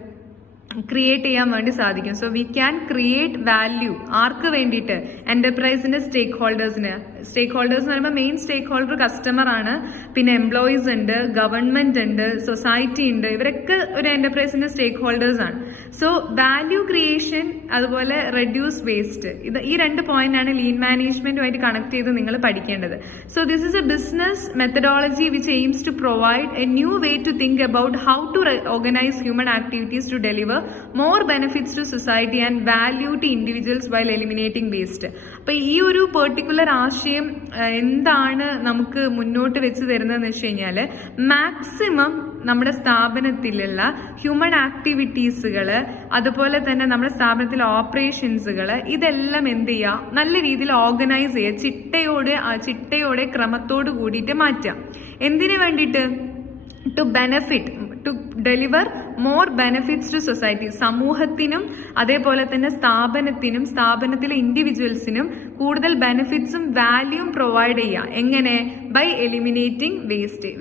ക്രിയേറ്റ് ചെയ്യാൻ വേണ്ടി സാധിക്കും. So we can create value ആർക്ക് വേണ്ടിയിട്ട്, എന്റർപ്രൈസിന്റെ സ്റ്റേക്ക് ഹോൾഡേഴ്സിന്. സ്റ്റേക്ക് ഹോൾഡേഴ്സ് എന്ന് പറയുമ്പോൾ മെയിൻ സ്റ്റേക്ക് ഹോൾഡർ കസ്റ്റമർ ആണ്, പിന്നെ എംപ്ലോയീസ് ഉണ്ട്, ഗവൺമെന്റ് ഉണ്ട്, സൊസൈറ്റി ഉണ്ട്, ഇവരൊക്കെ ഒരു എന്റർപ്രൈസിന്റെ സ്റ്റേക്ക് ഹോൾഡേഴ്സ് ആണ്. സോ വാല്യൂ ക്രിയേഷൻ, അതുപോലെ റെഡ്യൂസ് വേസ്റ്റ്, ഈ രണ്ട് പോയിന്റ് ആണ് ലീൻ മാനേജ്മെന്റുമായിട്ട് കണക്ട് ചെയ്ത് നിങ്ങൾ പഠിക്കേണ്ടത്. So this is a business methodology which aims to provide a new way to think about how to organise human activities to deliver more benefits to society and value to individuals while eliminating waste. അപ്പൊ ഈ ഒരു particular ആശയം എന്താണ് നമുക്ക് മുന്നോട്ട് വെച്ച് തരുന്നതെന്ന് വെച്ച് കഴിഞ്ഞാൽ മാക്സിമം നമ്മുടെ സ്ഥാപനത്തിലുള്ള ഹ്യൂമൻ ആക്ടിവിറ്റീസുകൾ, അതുപോലെ തന്നെ നമ്മുടെ സ്ഥാപനത്തിലെ ഓപ്പറേഷൻസുകൾ, ഇതെല്ലാം എന്ത് ചെയ്യുക, നല്ല രീതിയിൽ ഓർഗനൈസ് ചെയ്യുക, ചിട്ടയോടെ ക്രമത്തോട് കൂടിയിട്ട് മാറ്റാം. എന്തിനു വേണ്ടിയിട്ട്? To benefit, to deliver more benefits to society. സമൂഹത്തിനും അതേപോലെ തന്നെ സ്ഥാപനത്തിനും സ്ഥാപനത്തിലെ ഇൻഡിവിജ്വൽസിനും കൂടുതൽ ബെനിഫിറ്റ്സും വാല്യൂവും പ്രൊവൈഡ് ചെയ്യുക. എങ്ങനെ? ബൈ എലിമിനേറ്റിംഗ്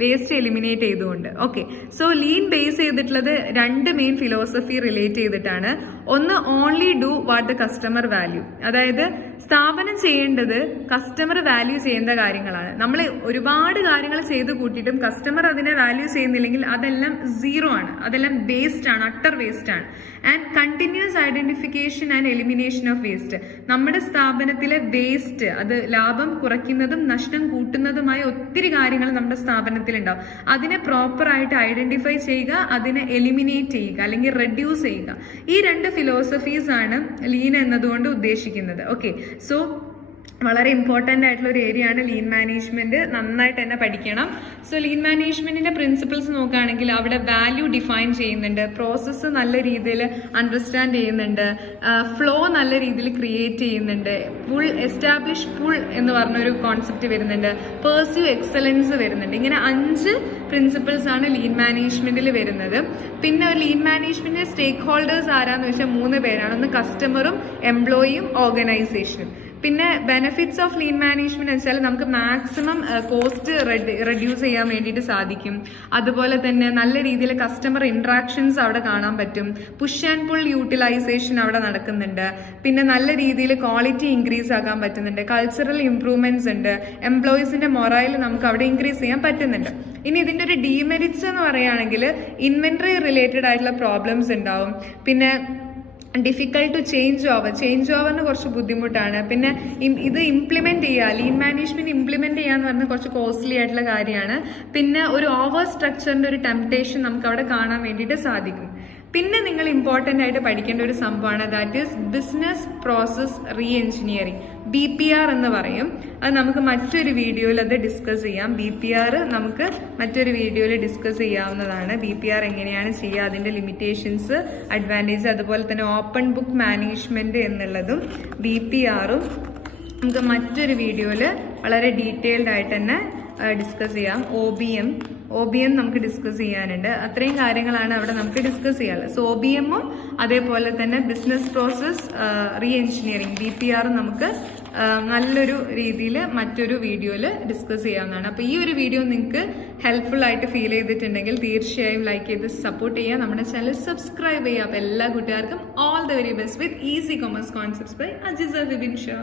വേസ്റ്റ് എലിമിനേറ്റ് ചെയ്തുകൊണ്ട്. ഓക്കെ, സോ ലീൻ ബേസ് ചെയ്തിട്ടുള്ളത് രണ്ട് മെയിൻ ഫിലോസഫി റിലേറ്റ് ചെയ്തിട്ടാണ്. ഒന്ന്, only do what the customer value. അതായത് സ്ഥാപനം ചെയ്യേണ്ടത് കസ്റ്റമർ വാല്യൂ ചെയ്യുന്ന കാര്യങ്ങളാണ്. നമ്മൾ ഒരുപാട് കാര്യങ്ങൾ ചെയ്ത് കൂട്ടിയിട്ടും കസ്റ്റമർ അതിനെ വാല്യൂ ചെയ്യുന്നില്ലെങ്കിൽ അതെല്ലാം സീറോ ആണ്, അതെല്ലാം വേസ്റ്റ് ആണ്, അട്ടർ വേസ്റ്റ് ആണ്. And continuous identification and elimination of waste. നമ്മുടെ സ്ഥാപനത്തിലെ വേസ്റ്റ്, അത് ലാഭം കുറയ്ക്കുന്നതും നഷ്ടം കൂട്ടുന്നതുമായ ഒത്തിരി കാര്യങ്ങൾ നമ്മുടെ സ്ഥാപനത്തിൽ ഉണ്ടാവും. അതിനെ പ്രോപ്പറായിട്ട് ഐഡന്റിഫൈ ചെയ്യുക, അതിനെ എലിമിനേറ്റ് ചെയ്യുക അല്ലെങ്കിൽ റെഡ്യൂസ് ചെയ്യുക. ഈ രണ്ട് ഫിലോസഫീസ് ആണ് ലീൻ എന്നതുകൊണ്ട് ഉദ്ദേശിക്കുന്നത്. ഓക്കെ, സോ വളരെ ഇമ്പോർട്ടൻ്റ് ആയിട്ടുള്ള ഒരു ഏരിയ ആണ് ലീൻ മാനേജ്മെന്റ്. നന്നായിട്ട് തന്നെ പഠിക്കണം. സോ ലീൻ മാനേജ്മെന്റിന്റെ പ്രിൻസിപ്പിൾസ് നോക്കുകയാണെങ്കിൽ അവിടെ വാല്യൂ ഡിഫൈൻ ചെയ്യുന്നുണ്ട്, പ്രോസസ്സ് നല്ല രീതിയിൽ അണ്ടർസ്റ്റാൻഡ് ചെയ്യുന്നുണ്ട്, ഫ്ലോ നല്ല രീതിയിൽ ക്രിയേറ്റ് ചെയ്യുന്നുണ്ട്, എസ്റ്റാബ്ലിഷ് പുൾ എന്ന് പറഞ്ഞൊരു കോൺസെപ്റ്റ് വരുന്നുണ്ട്, പെർസ്യൂ എക്സലൻസ് വരുന്നുണ്ട്. ഇങ്ങനെ 5 പ്രിൻസിപ്പിൾസ് ആണ് ലീൻ മാനേജ്മെന്റിൽ വരുന്നത്. പിന്നെ ലീൻ മാനേജ്മെന്റിന്റെ സ്റ്റേക്ക് ഹോൾഡേഴ്സ് ആരാന്ന് വെച്ചാൽ 3 പേരാണ്. ഒന്ന് കസ്റ്റമറും എംപ്ലോയിയും ഓർഗനൈസേഷനും. പിന്നെ ബെനിഫിറ്റ്സ് ഓഫ് ലീൻ മാനേജ്മെന്റ് എന്ന് വെച്ചാൽ നമുക്ക് മാക്സിമം കോസ്റ്റ് റെഡ്യൂസ് ചെയ്യാൻ വേണ്ടിയിട്ട് സാധിക്കും. അതുപോലെ തന്നെ നല്ല രീതിയിൽ കസ്റ്റമർ ഇന്ററാക്ഷൻസ് അവിടെ കാണാൻ പറ്റും. പുഷ് ആൻഡ് പുൾ യൂട്ടിലൈസേഷൻ അവിടെ നടക്കുന്നുണ്ട്. പിന്നെ നല്ല രീതിയിൽ ക്വാളിറ്റി ഇൻക്രീസ് ആക്കാൻ പറ്റുന്നുണ്ട്. കൾച്ചറൽ ഇംപ്രൂവ്മെന്റ്സ് ഉണ്ട്. എംപ്ലോയീസിന്റെ മൊറൈൽ നമുക്ക് അവിടെ ഇൻക്രീസ് ചെയ്യാൻ പറ്റുന്നുണ്ട്. ഇനി ഇതിന്റെ ഒരു ഡീമെറിറ്റ്സ് എന്ന് പറയുകയാണെങ്കിൽ ഇൻവെന്ററി റിലേറ്റഡ് ആയിട്ടുള്ള പ്രോബ്ലംസ് ഉണ്ടാവും. പിന്നെ ഡിഫിക്കൽട്ട് ടു ചേഞ്ച് ഓവറിന് കുറച്ച് ബുദ്ധിമുട്ടാണ്. പിന്നെ ഇത് ഇംപ്ലിമെന്റ് ചെയ്യുക, ലീൻ മാനേജ്മെന്റ് ഇംപ്ലിമെന്റ് ചെയ്യാന്ന് പറഞ്ഞാൽ കുറച്ച് കോസ്റ്റ്ലി ആയിട്ടുള്ള കാര്യമാണ്. പിന്നെ ഒരു ഓവർ സ്ട്രക്ചറിന്റെ ഒരു ടെംപ്ടേഷൻ നമുക്ക് അവിടെ കാണാൻ വേണ്ടിയിട്ട് സാധിക്കും. പിന്നെ നിങ്ങൾ ഇമ്പോർട്ടൻ്റ് ആയിട്ട് പഠിക്കേണ്ട ഒരു സംഭവമാണ്, that is business process re engineering, BPR എന്ന് പറയും. അത് നമുക്ക് മറ്റൊരു വീഡിയോയിൽ അത് ഡിസ്കസ് ചെയ്യാം. BPR നമുക്ക് മറ്റൊരു വീഡിയോയിൽ ഡിസ്കസ് ചെയ്യാവുന്നതാണ്. BPR എങ്ങനെയാണ് ചെയ്യുക, അതിൻ്റെ ലിമിറ്റേഷൻസ്, അഡ്വാൻറ്റേജ്, അതുപോലെ തന്നെ ഓപ്പൺ ബുക്ക് മാനേജ്മെന്റ് എന്നുള്ളതും BPR-ഉം നമുക്ക് മറ്റൊരു വീഡിയോയിൽ വളരെ ഡീറ്റെയിൽഡ് ആയിട്ട് തന്നെ ഡിസ്കസ് ചെയ്യാം. OBM നമുക്ക് ഡിസ്കസ് ചെയ്യാനുണ്ട്. അത്രയും കാര്യങ്ങളാണ് അവിടെ നമുക്ക് ഡിസ്കസ് ചെയ്യാനുള്ളത്. സോ OBM-ഉം അതേപോലെ തന്നെ business process re engineering BPR നമുക്ക് നല്ലൊരു രീതിയിൽ മറ്റൊരു വീഡിയോയിൽ ഡിസ്കസ് ചെയ്യാവുന്നതാണ്. അപ്പോൾ ഈ ഒരു വീഡിയോ നിങ്ങൾക്ക് ഹെൽപ്ഫുൾ ആയിട്ട് ഫീൽ ചെയ്തിട്ടുണ്ടെങ്കിൽ തീർച്ചയായും ലൈക്ക് ചെയ്ത് സപ്പോർട്ട് ചെയ്യുക, നമ്മുടെ ചാനൽ സബ്സ്ക്രൈബ് ചെയ്യുക. അപ്പോൾ എല്ലാ കൂട്ടുകാർക്കും all the very best with easy commerce concepts by Ajisa Vipin Shah.